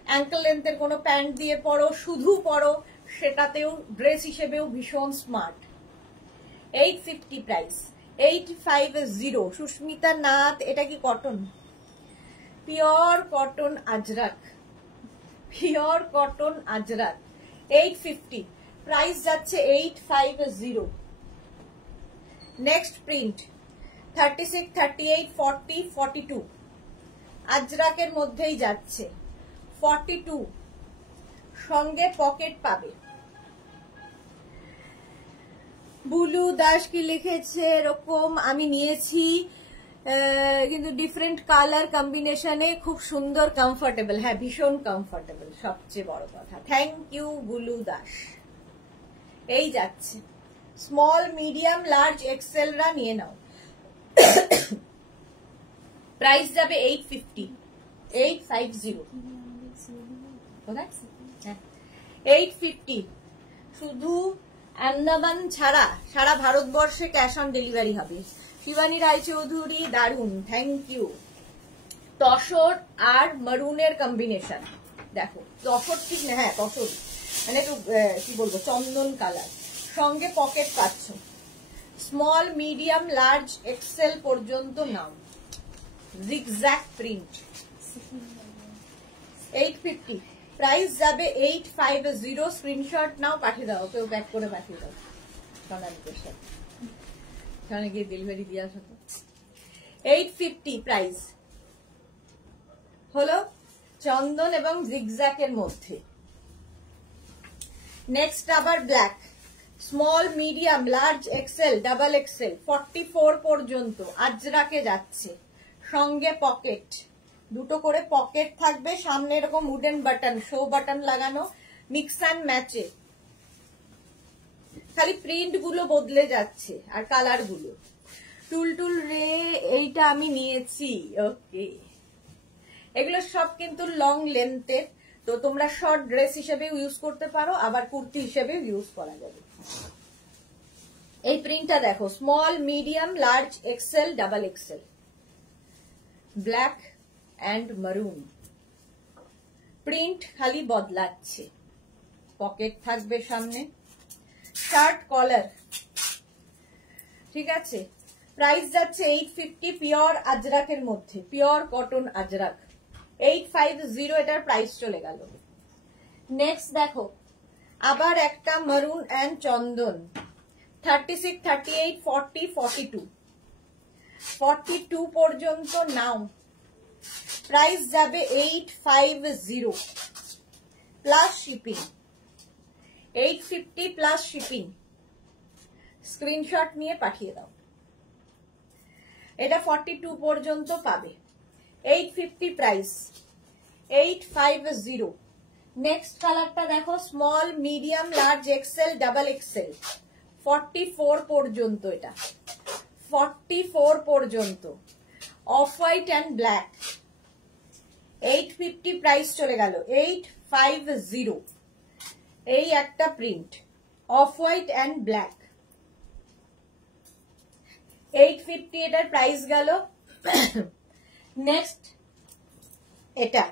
অ্যাঙ্কেল লেন্থের কোনো প্যান্ট দিয়ে পরো, শুধু পরো, সেটাতেও ড্রেস হিসেবেও ভীষণ স্মার্ট। 850 প্রাইস, 850। সুস্মিতা নাথ, এটা কি cotton? Pure cotton Ajrak, pure cotton Ajrak. 850 price যাচ্ছে 850। নেক্সট প্রিন্ট 36, 38, 40, 42 আজরাকের মধ্যেই যাচ্ছে। 42 সঙ্গে পকেট পাবে। বুলু দাস কি লিখেছে এরকম আমি নিয়েছি, কিন্তু ডিফারেন্ট কালার কম্বিনেশনে, খুব সুন্দর, কমফোর্টেবল। হ্যাঁ ভীষণ কমফোর্টেবল, সবচেয়ে বড় কথা। Thank you Bulu Das. এই যাচ্ছে স্মল মিডিয়াম লার্জ এক্সেলরা নিয়ে নাও। প্রাইস যাবে 850, 850। 850 শুধু আন্দামান ছাড়া সারা ভারতবর্ষে ক্যাশ অন ডেলিভারি হবে। শিবানী রায়চৌধুরী দারুন, থ্যাংক ইউ। তসর আর মারুনের কম্বিনেশন দেখো, তসর ঠিক না, হ্যাঁ তসর মানে একটু কি বলবো চন্দন কালার, সঙ্গে পকেট পাচ্ছ। স্মল মিডিয়াম লার্জ এক্সেল পর্যন্ত নাও। Zigzag print. 850 প্রাইস যাবে 850। স্ক্রিনশট নাও, পাঠিয়ে দাও, কেউ প্যাক করে পাঠিয়ে দাও। সোনালিকের সাথে ওখানে গিয়ে ডেলিভারি দিয়ে আসো তো। 850 প্রাইস হলো চন্দন এবং জিগজ্যাগের মধ্যে। নেক্সট আবার black, small medium large XL double XL 44 পর্যন্ত আজরাকে যাচ্ছে। সঙ্গে পকেট, দুটো করে পকেট থাকবে, সামনে এরকম উডেন বাটন, শো বাটন লাগানো, মিক্স অ্যান্ড ম্যাচে। খালি প্রিন্ট গুলো বদলে যাচ্ছে আর কালার গুলো। টুলটুল রে, এইটা আমি নিয়েছি। ওকে, এগুলো সব কিন্তু লং লেন্থের, তো তোমরা শর্ট ড্রেস হিসেবেও ইউজ করতে পারো, আবার কুর্তি হিসেবেও ইউজ করা যাবে। এই প্রিন্টটা দেখো, small medium large XL double Excel, black and মারুন। প্রিন্ট খালি বদলাচ্ছে, পকেট থাকবে সামনে, শার্ট কলার, ঠিক আছে। প্রাইস যাচ্ছে 850, পিওর আজরাকের মধ্যে, পিওর কটন আজরাক। 850 এটার প্রাইস চলে গেল। নেক্সট দেখো আবার একটা মারুন অ্যান্ড চন্দন। 36, 38, 40, 42 42 পর্যন্ত নাও। প্রাইস যাবে 850 plus shipping. 850 plus shipping. Screenshot নিয়ে পাঠিয়ে দাও। এটা 42 পর্যন্ত পাবে। 850 প্রাইস, 850। নেক্সট কালারটা দেখো, small medium large XL double XL 44 পর্যন্ত, এটা 44 পর্যন্ত, off white and black. 850 price চলে গেল। 850 এই একটা print, off white and black. 850 এটার প্রাইস গেল। নেক্সট এটা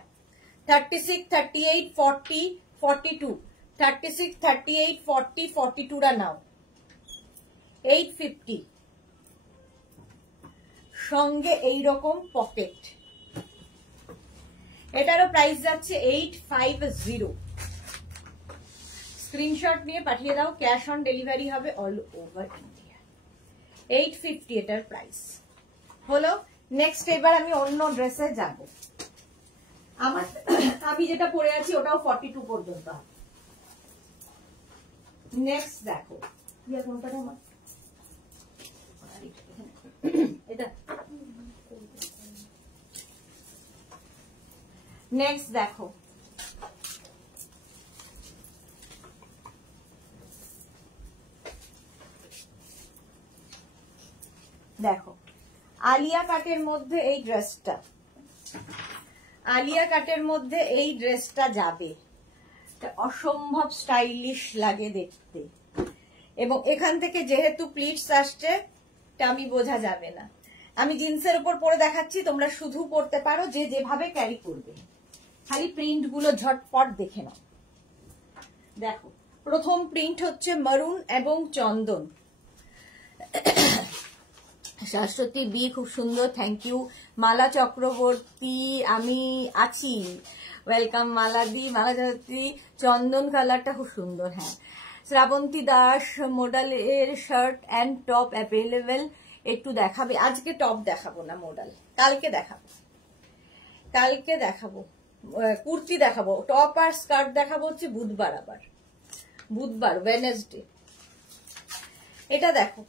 36, 38, 40, 42, 36, 38, 40, 42 রা নাও 850 সঙ্গে এই রকম পকেট, এটারও প্রাইস যাচ্ছে 850। স্ক্রিনশট নিয়ে পাঠিয়ে দাও, ক্যাশ অন ডেলিভারি হবে অল ওভার ইন্ডিয়া। 850 এটার প্রাইস হলো। নেক্সট এবার আমি অন্য ড্রেসে যাব। আমি যেটা পরে আছি ওটাও 42 পর্যন্ত। নেক্সট দেখো কোনটা আমার এটা। নেক্সট দেখো দেখো আলিয়া কাটের মধ্যে এই ড্রেসটা, আলিয়া কাটের মধ্যে এই ড্রেসটা যাবে, অসম্ভব স্টাইলিশ লাগে দেখতে। এবং এখান থেকে যেহেতু প্লিটস আসছে আমি বোঝা যাবে না। আমি জিন্সের উপর পরে দেখাচ্ছি, তোমরা শুধু পরতে পারো যে যেভাবে ক্যারি করবে। খালি প্রিন্ট গুলো ঝটপট দেখে নাও। দেখো প্রথম প্রিন্ট হচ্ছে মারুন এবং চন্দন। শাশ্বতী বি খুব সুন্দর, থ্যাংক ইউ। মালা চক্রবর্তী আমি আছি, ওয়েলকাম মালা দি। মালা চক্রবর্তী চন্দন কালারটা খুব সুন্দর। হ্যাঁ, শ্রাবন্তী দাস মডেলের শার্ট অ্যান্ড টপ অ্যাভেলেবেল, একটু দেখাবে? আজকে টপ দেখাবো না মডেল, কালকে দেখাবো, কালকে দেখাবো কুর্তি দেখাবো। টপ আর স্কার্ট দেখাবো হচ্ছে বুধবার, আবার বুধবার ওয়েডনেসডে। এটা দেখো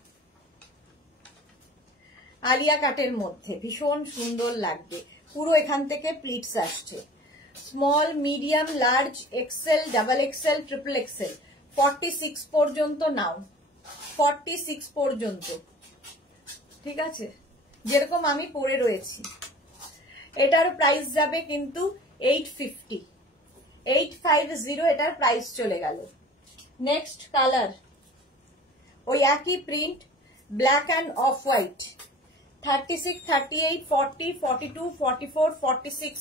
আলিয়া কাটের মধ্যে ভীষণ সুন্দর লাগবে, পুরো এখান থেকে প্লিটস আসছে। Small, medium, large, XL, double XL, triple XL 46 পর্যন্ত নাও, 46 পর্যন্ত। ঠিক আছে, যেরকম আমি পরে রয়েছি। এটার প্রাইস যাবে কিন্তু 850, 850 এটার প্রাইস চলে গেল। নেক্সট কালার ওই একই print, black and off white, 36, 38, 40, 42, 44, 46,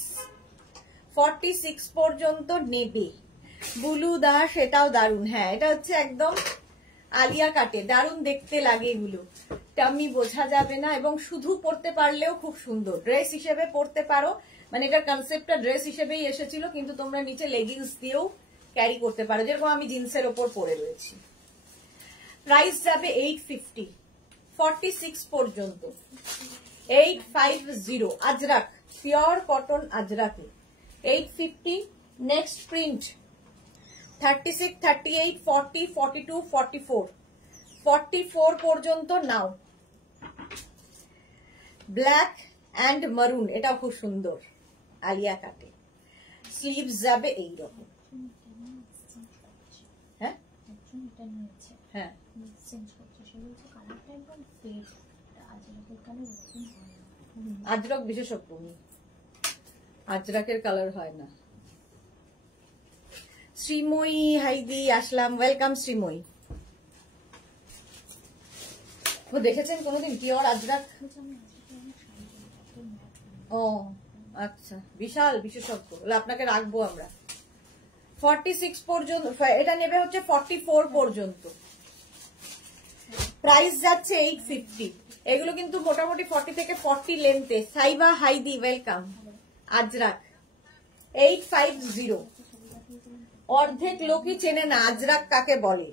46 পর্যন্ত নেবে। বুলু দাস এটাও দারুন। হ্যাঁ, এটা হচ্ছে একদম আলিয়া কাটে, দারুন দেখতে লাগে এগুলো, টামি বোঝা যাবে না এবং শুধু পরতে পারলেও খুব সুন্দর। ড্রেস হিসেবে পরতে পারো, মানে এটার কনসেপ্টটা ড্রেস হিসেবেই এসেছিল, কিন্তু তোমরা নিচে লেগিংস দিয়েও ক্যারি করতে পারো, যেরকম আমি জিন্সের ওপর পরে রয়েছি। প্রাইস যাবে 850, 46 পর্যন্ত 850। আজরাক, পিওর কটন আজরাকে 850। নেক্সট প্রিন্ট 36, 38, 40, 42, 44, 44 পর্যন্ত নাও। ব্ল্যাক অ্যান্ড মারুন, এটাও খুব সুন্দর আলিয়া কাটে। স্লিভস যাবে এইরকম। হ্যাঁ হ্যাঁ, আজরক বিশেষজ্ঞ, আজরাকের কালার হয় না। শ্রীময়ী হাইদি আসলাম, ওয়েলকাম শ্রীময়ী। ও দেখেছেন কোনোদিন পিওর আজরাক? ও আচ্ছা, বিশাল বিশেষজ্ঞ, আপনাকে রাখবো আমরা। 46 পর্যন্ত, এটা নেবে হচ্ছে 44 পর্যন্ত। প্রাইস যাচ্ছে 850। এগুলো কিন্তু মোটামুটি 40 থেকে 40 লেন্থে। সাইবা হাইদি ওয়েলকাম। আজরাক 850। অর্ধেক লোকই চেনে না আজরাক কাকে বলে,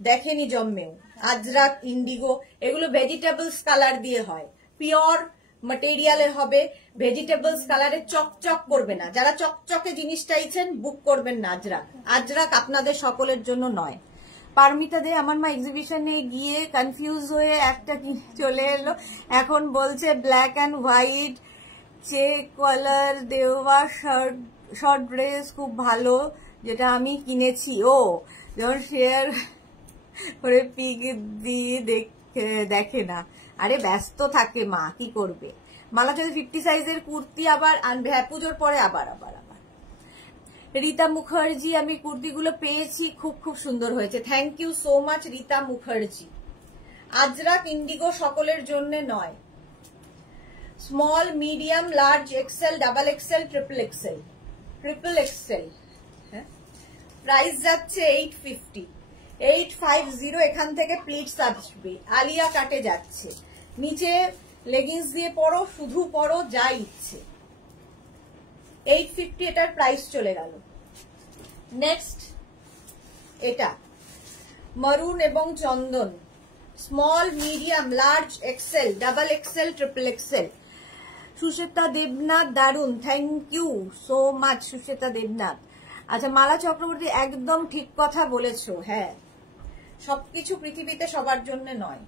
দেখেনি জন্মেও। আজরাক, ইন্ডিগো এগুলো ভেজিটেবলস কালার দিয়ে হয়, পিওর ম্যাটেরিয়ালের হবে, ভেজিটেবলস কালারে চকচক করবে না। যারা চকচকে জিনিস চাইছেন বুক করবেন না আজরাক। আজরাক আপনাদের সকলের জন্য নয়। পারমিতা দে, আমার মা এক্সিবিশনে গিয়ে কনফিউজ হয়ে একটা চলে এলো, এখন বলছে black and white check colour দেওয়া শর্ট ড্রেস খুব ভালো, যেটা আমি কিনেছি। ও যখন শেয়ার করে পিক দিয়ে দেখে না, আরে ব্যস্ত থাকে মা, কি করবে। মালা যদি 50 সাইজের কুর্তি আবার আনবে, হ্যাঁ পুজোর পরে আবার আবার আবার। রীতা মুখার্জি, আমি কুর্তিগুলো পেয়েছি, খুব খুব সুন্দর হয়েছে, thank you so much Rita Mukherjee. Ajrak indigo সকলের জন্য নয়। Small, medium, large, XL, double XL, triple XL, triple XL. হ্যাঁ, প্রাইস যাচ্ছে 850, 850। এখান থেকে প্লিটস আসবে, আলিয়া কাটে যাচ্ছে, নিচে লেগিংস দিয়ে পরো, শুধু পরো, যা ইচ্ছে। 850 এটার প্রাইস চলে গেল। নেক্সট এটা মারুন এবং চন্দন, small, medium, large, XL, double XL, triple XL. Susweta Debnath, দারুন, thank you so much Susweta Debnath. আচ্ছা মালা চক্রবর্তী, একদম ঠিক কথা বলেছো। হ্যাঁ, সবকিছু পৃথিবীতে সবার জন্য নয়।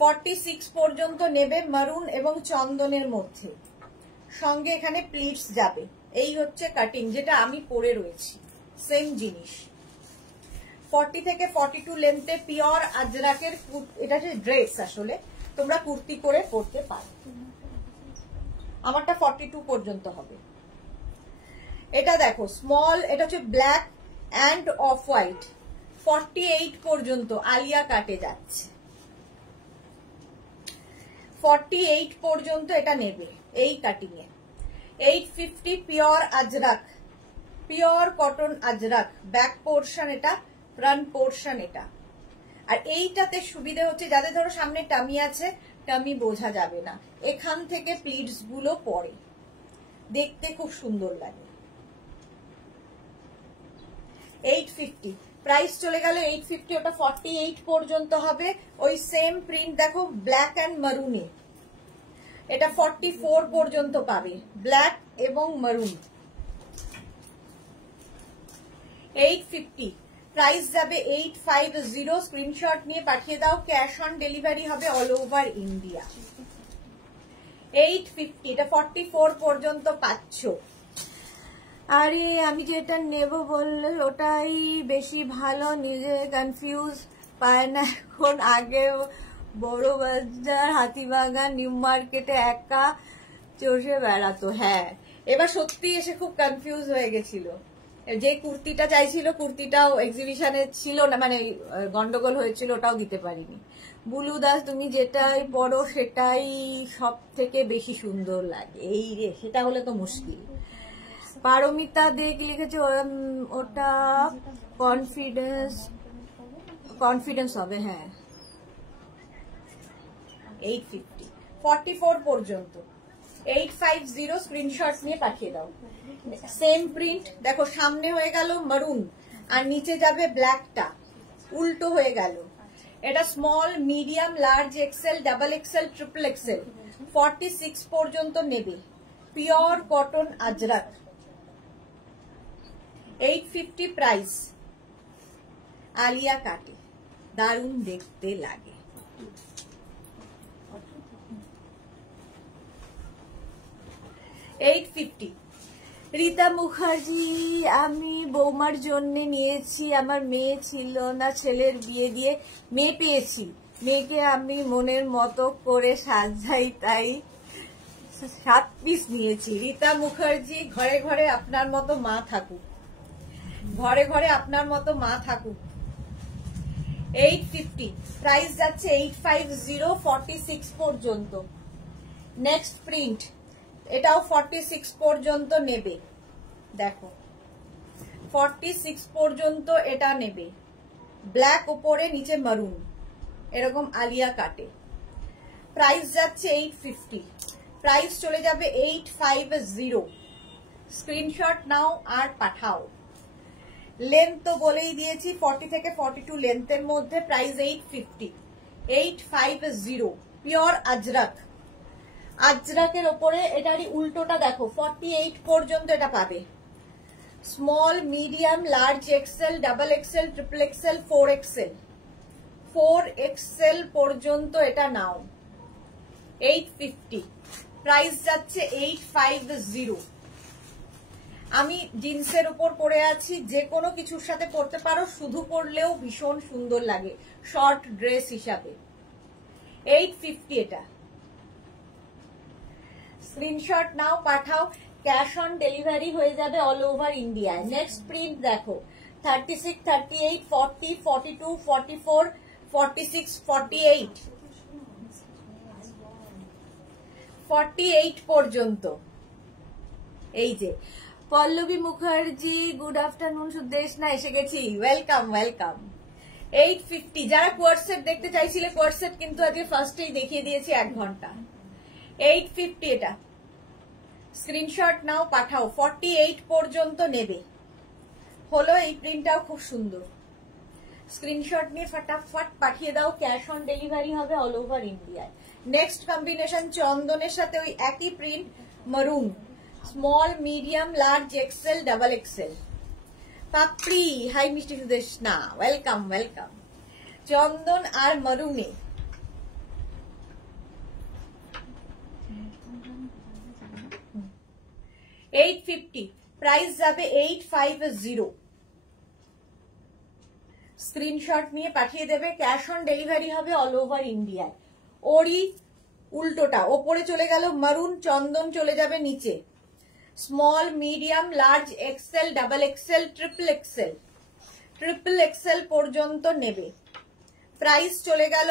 46 পর্যন্ত নেবে মারুন এবং চন্দনের মধ্যে, সঙ্গে এখানে প্লিটস যাবে। এই হচ্ছে কাটিং, যেটা আমি পরে রয়েছি, সেম জিনিস। 40 থেকে 42 লেন্থে পিওর আজরাকের, এটা হচ্ছে ড্রেস, আসলে তোমরা কুর্তি করে পরতে পারো। আমারটা 42 পর্যন্ত হবে। এটা দেখো স্মল, এটা হচ্ছে ব্ল্যাক অ্যান্ড অফ হোয়াইট, 48 পর্যন্ত আলিয়া কাটে যাচ্ছে। 48 পর্যন্ত এটা নেবে এই কাটিং এ। 850 pure Ajrak, pure cotton Ajrak, back portion এটা, ফ্রন্ট পোর্শন এটা। আর এইটাতে সুবিধা হচ্ছে যাদের ধরো সামনে টামি আছে, টামি বোঝা যাবে না, এখান থেকে প্লিটস গুলো পরে, দেখতে খুব সুন্দর লাগে। 850 প্রাইস চলে গেল 850, ওটা 48 পর্যন্ত হবে। ওই সেম প্রিন্ট দেখো ব্ল্যাক অ্যান্ড মারুনে, এটা 44 পর্যন্ত পাবে, ব্ল্যাক এবং মারুন। 850 প্রাইস যাবে 850, স্ক্রিনশট নিয়ে পাঠিয়ে দাও, ক্যাশ অন ডেলিভারি হবে অল ওভার ইন্ডিয়া। 850, এটা 44 পর্যন্ত পাচ্ছ। আরে আমি যেটা নেব বললে ওটাই বেশি ভালো, নিজে কনফিউজ পায় না এখন। আগে বড় বাজার, হাতিবাগান, নিউ মার্কেটে একা চষে বেড়াতো। হ্যাঁ, এবার সত্যি এসে খুব কনফিউজ হয়ে গেছিল। যে কুর্তিটা চাইছিল, কুর্তিটাও এক্সিবিশনে ছিল না, মানে গন্ডগোল হয়েছিল, ওটাও দিতে পারিনি। বুলু দাস, তুমি যেটাই পরো সেটাই সব থেকে বেশি সুন্দর লাগে। এই রে, সেটা হলে তো মুশকিল। পারমিতা দেখ লিখেছে, ওটা কনফিডেন্স হবে। হ্যাঁ, 850, 44 পর্যন্ত, 850, স্ক্রিনশট নিয়ে পাঠিয়ে দাও। সেম প্রিন্ট দেখো, সামনে হয়ে গেল মারুন আর নিচে যাবে ব্ল্যাকটা, উল্টো হয়ে গেল। এটা small, medium, large, XL, double XL, triple XL, 46 পর্যন্ত নেবে, pure cotton Ajrak. 850 price, Alia কাটে, দারুণ দেখতে লাগে। রীতা মুখার্জি, আমি বৌমার জন্য নিয়েছি, আমার মেয়ে ছিল না, ছেলের বিয়ে দিয়ে মেয়ে পেয়েছি, মেয়েকে আমি মনের মতো করে সাজাই, তাই 7 পিস নিয়েছি। রীতা মুখার্জি, ঘরে ঘরে আপনার মতো মা থাকুক, ঘরে ঘরে আপনার মতো মা থাকুক। 850 প্রাইস যাচ্ছে 850, 46 পর্যন্ত। নেক্সট প্রিন্ট, এটাও 46 পর্যন্ত নেবে, দেখো 46 পর্যন্ত এটা নেবে, ব্ল্যাক উপরে নিচে মারুন, এরকম আলিয়া কাটে। প্রাইস যাচ্ছে 850, প্রাইস চলে যাবে 850, স্ক্রিনশট নাও আর পাঠাও। লেন্থ তো বলেই দিয়েছি, 40 থেকে 42 লেন্থের মধ্যে, প্রাইস 850, 850, পিওর আজরাক, আজরাকের ওপরে এটারই উল্টোটা দেখো, 48 পর্যন্ত এটা পাবে। Small, medium, large, XL, double XL, triple XL, 4 XL, 4 XL পর্যন্ত এটা নাও। 850 প্রাইস যাচ্ছে 850। আমি জিন্সের উপর পরে আছি, যে কোনো কিছুর সাথে পরতে পারো, শুধু পরলেও ভীষণ সুন্দর লাগে শর্ট ড্রেস হিসাবে। 850 এটা, স্ক্রিনশট নাও পাঠাও, ক্যাশ অন ডেলিভারি হয়ে যাবে all over India. Next print দেখো, 36, 38, 40, 42, 44, 46, 48, 48 পর্যন্ত। এই যে পল্লবী মুখার্জি, গুড আফটারনুন। সুদেশ না, এসে গেছি, ওয়েলকাম ওয়েলকাম। 850, যারা কোয়ার্টসেট দেখতে চাইছিলে কোয়ার্টসেট কিন্তু আজকে ফার্স্টেই দেখিয়ে দিয়েছি 1 ঘন্টা। 850 এটা, স্ক্রিনশট নাও, পাঠাও। 48 পর্যন্ত নেবে। হলো, এই প্রিন্টটাও খুব সুন্দর। স্ক্রিনশট নিয়ে ফটাফট পাঠিয়ে দাও, ক্যাশ অন ডেলিভারি হবে অল ওভার ইন্ডিয়ায়। নেক্সট কম্বিনেশন চন্দনের সাথে ওই একই print, maroon, small, medium, large, XL, double XL. Papri, hi Mishti Sudeshna, welcome welcome. চন্দন আর মারুনে। $850, প্রাইস যাবে 850। স্ক্রিনশট নিয়ে পাঠিয়ে দেবে, ক্যাশ অন ডেলিভারি হবে অল ওভার ইন্ডিয়ায়। ওরই উল্টোটা, ওপরে চলে গেল মারুন, চন্দন চলে যাবে নিচে। Small, medium, large, XL, double XL, triple XL. Triple XL পর্যন্ত নেবে। প্রাইস চলে গেল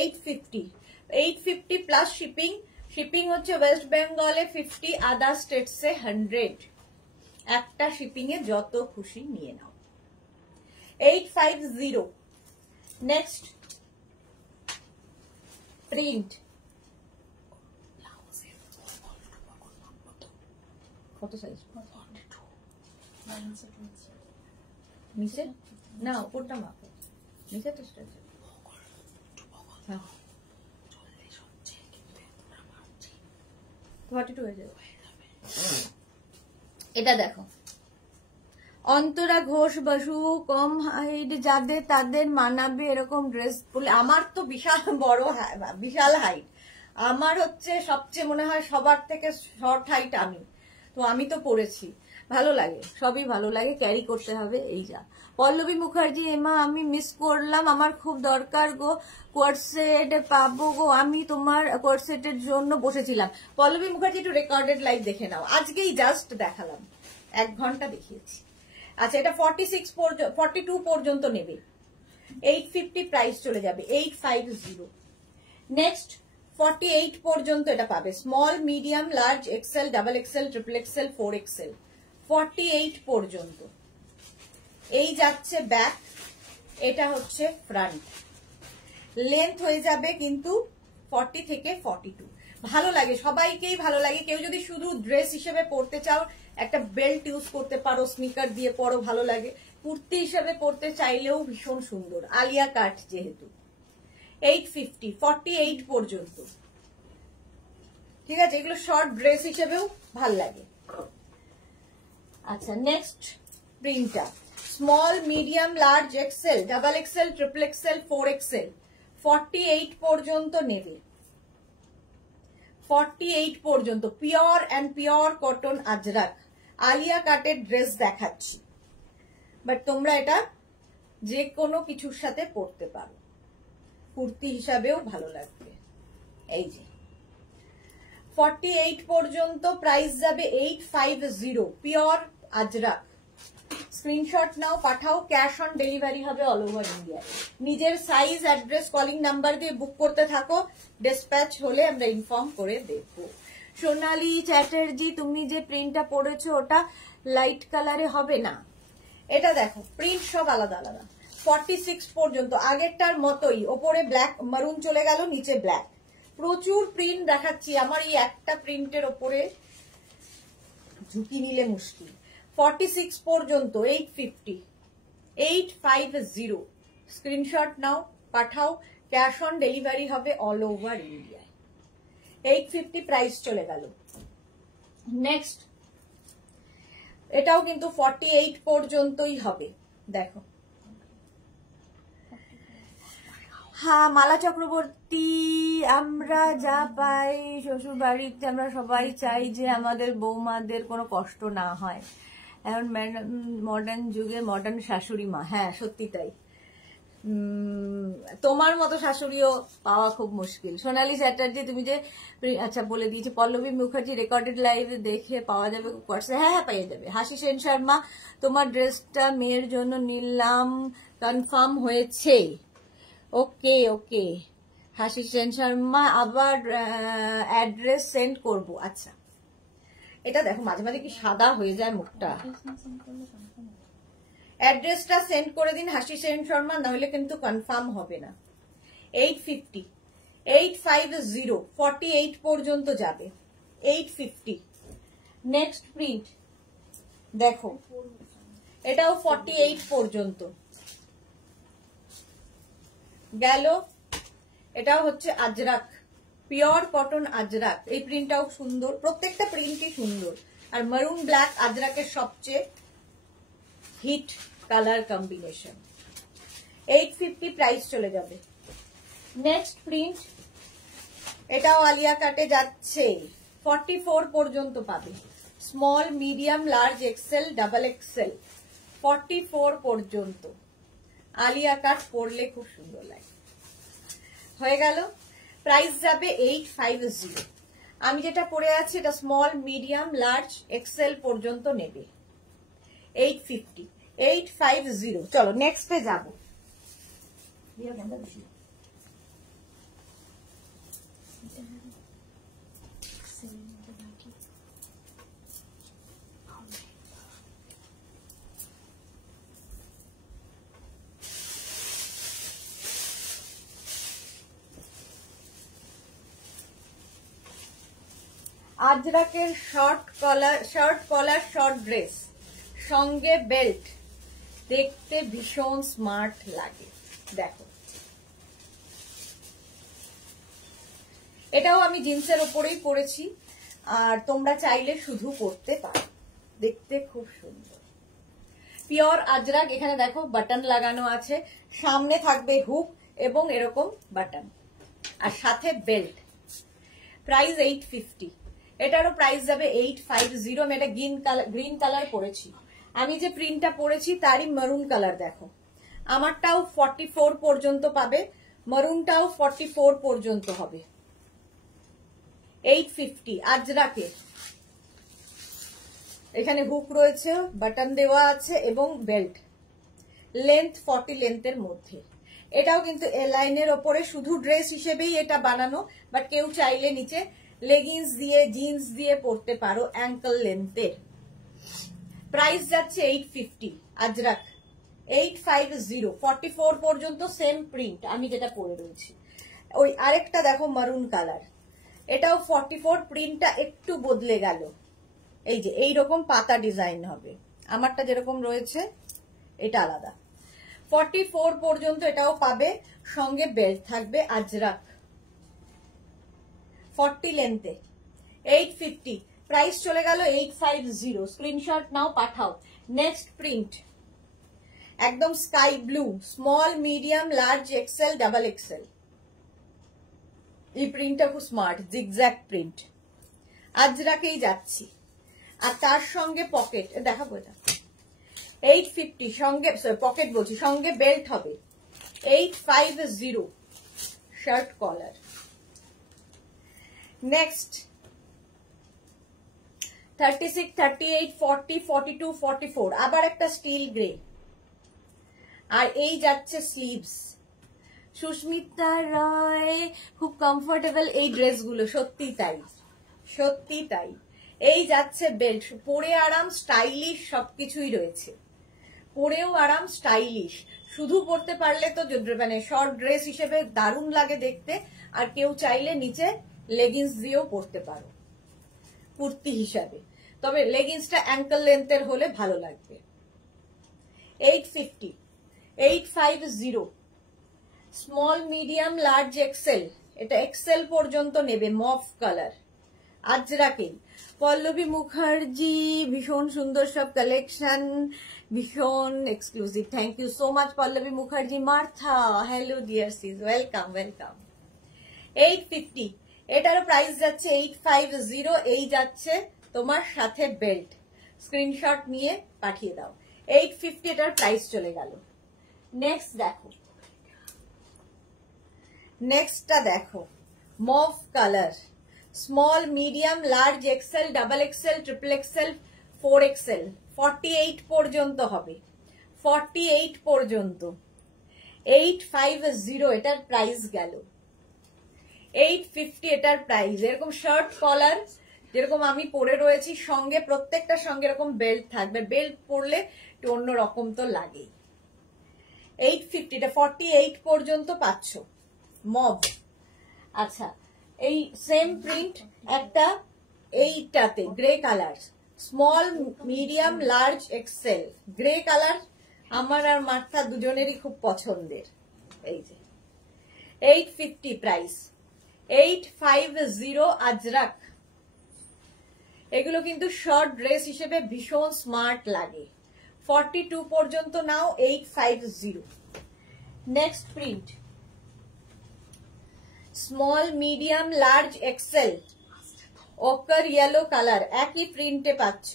850। 850 প্লাস শিপিং। শিপিং হচ্ছে ওয়েস্ট বেঙ্গলে 50, আদার স্টেটসে 100। একটা শিপিং এ যত খুশি নিয়ে নাও। 850। নেক্সট প্রিন্ট, কত সাইজ? নিচে না, উপরটা মাপো, নিচে তো স্ট্রেচ। হ্যাঁ 42 হয়ে যাবে। এটা দেখো, অন্তরা ঘোষ বসু, কম হাইট যাদের তাদের মানাবে এরকম ড্রেস পরলে। আমার তো বিশাল বড়, বিশাল হাইট। আমার হচ্ছে সবচেয়ে মনে হয় সবার থেকে শর্ট হাইট আমি, তো আমি তো পরেছি, ভালো লাগে, সবই ভালো লাগে, ক্যারি করতে হবে, এই যা। পল্লবী মুখার্জি, এমা আমি মিস করলাম, আমার খুব দরকার গো, কোয়ার্টসেট পাবো গো, আমি তোমার কোয়ার্টসেটের জন্য বসেছিলাম। পল্লবী মুখার্জি, একটু রেকর্ডেড লাইভ দেখে নাও, আজকেই জাস্ট দেখালাম, 1 ঘন্টা দেখিয়েছি। আচ্ছা, এটা 42 পর্যন্ত নেবে। 850 প্রাইস চলে যাবে 850। নেক্সট 48 পর্যন্ত এটা পাবে। Small, medium, large, XL, double XL, triple XL, 4 XL. 48 পর্যন্ত। এই যাচ্ছে ব্যাক, এটা হচ্ছে ফ্রন্ট। লেন্থ হয়ে যাবে কিন্তু 40 থেকে 42। ভালো লাগে, সবাইকেই ভালো লাগে। কেউ যদি শুধু ড্রেস হিসেবে পরতে চাও, একটা বেল্ট ইউজ করতে পারো, স্নিকার দিয়ে পরো, ভালো লাগে। কুর্তি হিসেবে পরতে চাইলেও ভীষণ সুন্দর, আলিয়া কাট যেহেতু। 850, 48 পর্যন্ত। ঠিক আছে, এগুলো শর্ট ড্রেস হিসেবেও ভাল লাগে। আচ্ছা, নেক্সট প্রিন্টটা, small, medium, large, XL, double XL, triple XL, 4 XL. 48 পর্যন্ত নেবে। 48 পর্যন্ত। Pure and pure cotton Ajrak, Alia কাটের ড্রেস দেখাচ্ছি, বাট তোমরা এটা যে কোনো কিছুর সাথে পরতে পারো, কুর্তি হিসাবেও ভালো লাগবে। এই যে 48 পর্যন্ত, প্রাইস যাবে 850। পিওর আজরাক। স্ক্রিনশট নাও, পাঠাও, ক্যাশ অন ডেলিভারি হবে অল ওভার ইন্ডিয়া। নিজের সাইজ, অ্যাড্রেস, কলিং নাম্বার দিয়ে বুক করতে থাকো, ডিসপ্যাচ হলে আমরা ইনফর্ম করে দেবো। সোনালী চ্যাটার্জি, তুমি যে প্রিন্টটা পরেছো ওটা লাইট কালারে হবে না। এটা দেখো, প্রিন্ট সব আলাদা আলাদা। 46 পর্যন্ত, আগেরটার মতোই, ওপরে ব্ল্যাক, মারুন চলে গেল, নিচে ব্ল্যাক। প্রচুর প্রিন্ট দেখাচ্ছি, আমার এই একটা প্রিন্টের ওপরে ঝুঁকি নিলে মুশকিল। 46 পর্যন্ত 850। 850। স্ক্রিনশট নাও, পাঠাও, ক্যাশ অন ডেলিভারি হবে অল ওভার ইন্ডিয়ায়। 850 প্রাইস চলে গেল। নেক্সট, এটাও কিন্তু 48 পর্যন্তই হবে। দেখো, হ্যাঁ মালা চক্রবর্তী, আমরা যা পাই শ্বশুর বাড়িতে আমরা সবাই চাই যে আমাদের বৌমাদের কোনো কষ্ট না হয়। এখন মডার্ন যুগে মডার্ন শাশুড়ি মা, হ্যাঁ সত্যি তাই। তোমার মতো শাশুড়িও পাওয়া খুব মুশকিল। সোনালী চ্যাটার্জি, তুমি যে আচ্ছা বলে দিয়েছি। পল্লবী মুখার্জি, রেকর্ডেড লাইভ দেখে পাওয়া যাবে কোয়ার্টসে? হ্যাঁ হ্যাঁ পেয়ে যাবে। হাসি সেন শর্মা, তোমার ড্রেসটা মেয়ের জন্য নিলাম, কনফার্ম হয়েছে? ওকে ওকে হাসি সেন শর্মা, আবার অ্যাড্রেস সেন্ড করব। আচ্ছা, এটা দেখো মাঝে মাঝে কি সাদা হয়ে যায় মুখটা। অ্যাড্রেসটা সেন্ড করে দিন হাসি সেন শর্মা, নাহলে কিন্তু কনফার্ম হবে না। 850, 850, 48 পর্যন্ত যাবে। 850। নেক্সট প্রিন্ট দেখো, এটাও 48 পর্যন্ত গেল। এটাও হচ্ছে আজরাক, পিওর কটন আজরাক। এই প্রিন্টটাও সুন্দর, প্রত্যেকটা প্রিন্টই সুন্দর। আর মারুন ব্ল্যাক আজরাকের সবচেয়ে হিট কালার কম্বিনেশন। 850 প্রাইস চলে যাবে। নেক্সট প্রিন্ট, এটাও আলিয়া কাটে যাচ্ছে, 44 পর্যন্ত পাবে। Small, medium, large, XL, double XL, 44 পর্যন্ত। আলিয়া কাট পরলে খুব সুন্দর লাগে। হয়ে গেল। প্রাইস যাবে 850। আমি যেটা পরে আছি এটা স্মল, মিডিয়াম, লার্জ, এক্সেল পর্যন্ত নেবে। 850, 850। চলো নেক্সটে যাবো। আজরাকের শর্ট কলার শর্ট ড্রেস, সঙ্গে বেল্ট, দেখতে ভীষণ স্মার্ট লাগে। দেখো, এটাও আমি জিন্সের ওপরেই পরেছি, আর তোমরা চাইলে শুধু পরতে পারো, দেখতে খুব সুন্দর। পিওর আজরাক। এখানে দেখো বাটন লাগানো আছে, সামনে থাকবে হুক এবং এরকম বাটন, আর সাথে বেল্ট। প্রাইস 850। এটারও প্রাইস যাবে 850। আমি এটা গ্রিন কালার পরেছি, আমি যে প্রিন্টটা পরেছি তারই মারুন কালার। দেখো, আমারটাও 44 পর্যন্ত পাবে, মারুনটাও 44 পর্যন্ত হবে। 850 আজরাকে। এখানে হুক রয়েছে, বাটন দেওয়া আছে এবং বেল্ট। লেন্থ 40 লেন্থের মধ্যে। এটাও কিন্তু এ লাইনের ওপরে শুধু ড্রেস হিসেবেই এটা বানানো, বাট কেউ চাইলে নিচে লেগিংস দিয়ে, জিন্স দিয়ে পরতে পারো অ্যাঙ্কল লেন্থের। প্রাইস যাচ্ছে 850 আজরাক। 850, 44 পর্যন্ত সেম প্রিন্ট আমি যেটা পরে রয়েছি। ওই আরেকটা দেখো মারুন কালার, এটাও 44, প্রিন্টটা একটু বদলে গেল। এই যে এইরকম পাতা ডিজাইন হবে, আমারটা যেরকম রয়েছে এটা আলাদা। 44 পর্যন্ত এটাও পাবে, সঙ্গে বেল্ট থাকবে আজরাক, 40 লেন্থে। 850 প্রাইস চলে গেল 850। স্ক্রিনশট নাও, পাঠাও। নেক্সট প্রিন্ট একদম sky blue, small, medium, large, XL, double XL. এই প্রিন্টটা খুব স্মার্ট, জিগজ্যাগ প্রিন্ট। আজরাকেই যাচ্ছি, আর তার সঙ্গে পকেট দেখাবো। এটা 850 সঙ্গে, পকেট বলছি, সঙ্গে বেল্ট হবে। 850 শার্ট কলার। নেক্সট 36, 38, 40, 42, 44, আবার একটা স্টিল গ্রে। আর এই যাচ্ছে স্লিভস। সুস্মিতা রয়, খুব কমফোর্টেবল এই ড্রেসগুলো, সত্যি তাই, সত্যি তাই। এই যাচ্ছে বেল্ট, পরে আরাম, স্টাইলিশ, সবকিছুই রয়েছে। পরেও আরাম, স্টাইলিশ, শুধু পরতে পারলে তো মানে শর্ট ড্রেস হিসেবে দারুণ লাগে দেখতে। আর কেউ চাইলে নিচে লেগিংস দিয়েও পরতে পারো কুর্তি হিসাবে, তবে লেগিংসটা অ্যাঙ্কল লেন্থের হলে ভালো লাগবে। 850, 850 স্মল, মিডিয়াম, লার্জ, এক্সেল। এটা এক্সেল পর্যন্ত নেবে, মফ কালার, আজরাকেই। পল্লবী মুখার্জি, ভীষণ সুন্দর সব কালেকশন, ভীষণ exclusive. Thank you so much Pallavi Mukherjee. Martha, hello dear সিজ, ওয়েলকাম ওয়েলকাম। 850 এটারও প্রাইস যাচ্ছে 850। এই যাচ্ছে তোমার সাথে বেল্ট। স্ক্রিনশট নিয়ে পাঠিয়ে দাও। 850 এটার প্রাইস চলে গেল। নেক্সট দেখো, নেক্সটটা দেখো, mauve colour, small, medium, large, XL, double XL, triple XL, 4XL, 48 পর্যন্ত হবে। 48 পর্যন্ত। 850 এটার প্রাইস গেল। 850 এটার প্রাইস। এরকম শার্ট কলার যেরকম আমি পরে রয়েছি, সঙ্গে প্রত্যেকটার সঙ্গে এরকম বেল্ট থাকবে। বেল্ট পরলে একটু অন্যরকম তো লাগেই। 850, এটা 48 পর্যন্ত পাচ্ছ, মব। আচ্ছা, এই সেম প্রিন্ট একটা এইটাতে grey colour, small medium large Excel, grey colour আমার আর মার্থা দুজনেরই খুব পছন্দের। এই যে 850 প্রাইস, 850 আজরাক। এগুলো কিন্তু শর্ট ড্রেস হিসেবে ভীষণ স্মার্ট লাগে। 42 পর্যন্ত নাও, 850। Next print, small medium large XL, ochre yellow colour, একই প্রিন্টে পাচ্ছ।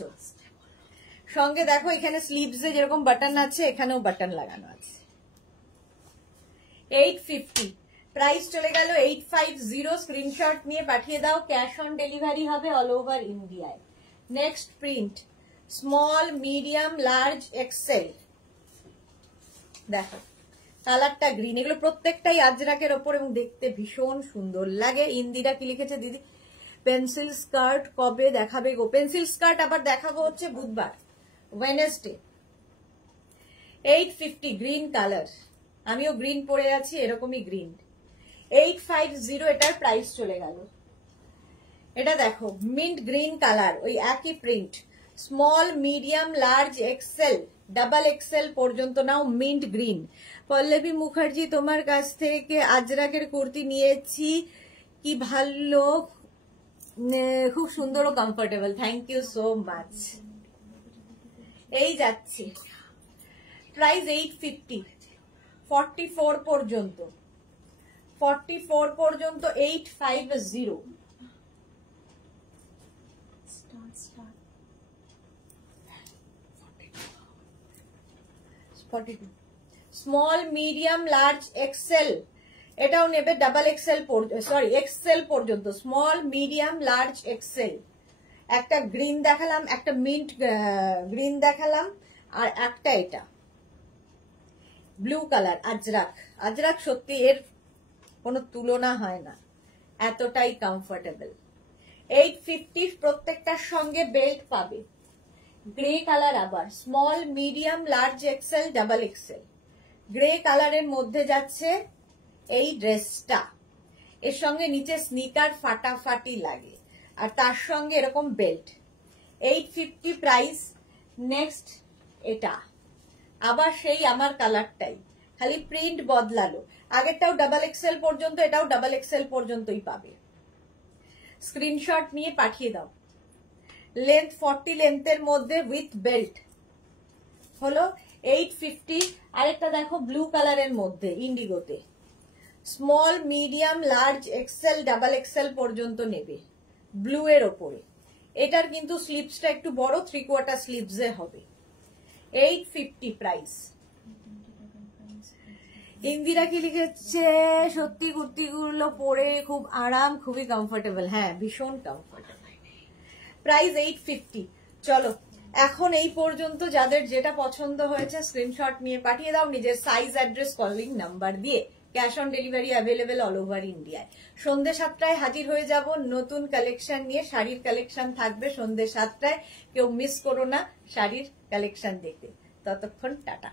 সঙ্গে দেখো এখানে স্লিভসে যেরকম বাটন আছে, এখানেও বাটন লাগানো আছে। 850 প্রাইস চলে গেল 850। স্ক্রিনশট নিয়ে পাঠিয়ে দাও, ক্যাশ অন ডেলিভারি হবে অল ওভার ইন্ডিয়ায়। Next print, small medium large Excel, দেখো কালারটা গ্রিন। এগুলো প্রত্যেকটাই আজরাকের ওপর এবং দেখতে ভীষণ সুন্দর লাগে। ইন্দিরা কি লিখেছে দিদি, পেন্সিল স্কার্ট কবে দেখাবে গো? পেন্সিল স্কার্ট আবার দেখাবো হচ্ছে বুধবার, ওয়েডনেসডে। 850 গ্রিন কালার, আমিও গ্রিন পরে আছি, এরকমই গ্রিন। 850 এটার প্রাইস চলে গেল। এটা দেখো মিন্ট গ্রিন কালার, ওই একই print, small medium large XL double XL পর্যন্ত নাও, মিন্ট গ্রিন। পল্লবী মুখার্জি, তোমার কাছ থেকে আজরাকের কুর্তি নিয়েছি, কি ভালো, খুব সুন্দর ও comfortable, thank you so much. এই যাচ্ছি, প্রাইস 850, 44 পর্যন্ত, 44 পর্যন্ত 850। 42 স্মল মিডিয়াম লার্জ এক্সেল, এটাও নেবে ডাবল এক্সেল, সরি এক্সেল পর্যন্ত, স্মল মিডিয়াম লার্জ এক্সেল। একটা গ্রিন দেখালাম, একটা মিন্ট গ্রিন দেখালাম, আর একটা এটা ব্লু কালার আজরাক। আজরাক সত্যি এর কোনো তুলনা হয় না, এতটাই কমফোর্টেবল। 850 প্রত্যেকটার সঙ্গে বেল্ট পাবে। গ্রে কালার আবার, small medium large XL double Excel, grey কালারের মধ্যে যাচ্ছে এই ড্রেসটা। এর সঙ্গে নিচে স্নিকার ফাটাফাটি লাগে, আর তার সঙ্গে এরকম বেল্ট। 850 প্রাইস। নেক্সট এটা আবার সেই আমার কালারটাই, খালি প্রিন্ট বদলালো। আগেরটাও ডাবল এক্সেল পর্যন্ত, এটাও ডাবল এক্সেল পর্যন্তই পাবে। স্ক্রিনশট নিয়ে পাঠিয়ে দাও। লেন্থ 40 লেন্থের মধ্যে উইথ বেল্ট হলো 850। আরেকটা দেখো ব্লু কালারের মধ্যে ইন্ডিগোতে, small medium large XL double XL পর্যন্ত নেবে, ব্লু এর ওপরে। এটার কিন্তু স্লিভসটা একটু বড়, 3/4 স্লিভসে হবে। 850 প্রাইস। ইন্দিরা কি লিখেছে, সত্যি কুর্তিগুলো পরে খুব আরাম, খুবই কমফোর্টেবল। হ্যাঁ, ভীষণ কমফোর্টেবল। প্রাইস 850। চলো এখন এই পর্যন্ত, যাদের যেটা পছন্দ হয়েছে স্ক্রিনশট নিয়ে পাঠিয়ে দাও নিজের সাইজ, অ্যাড্রেস, কলিং নাম্বার দিয়ে। Cash on delivery available all over ইন্ডিয়ায়। সন্ধ্যে 7টায় হাজির হয়ে যাব নতুন কালেকশন নিয়ে। শাড়ির কালেকশন থাকবে সন্ধ্যে 7টায়, কেউ মিস করো না শাড়ির কালেকশন দেখতে। ততক্ষণ টাটা।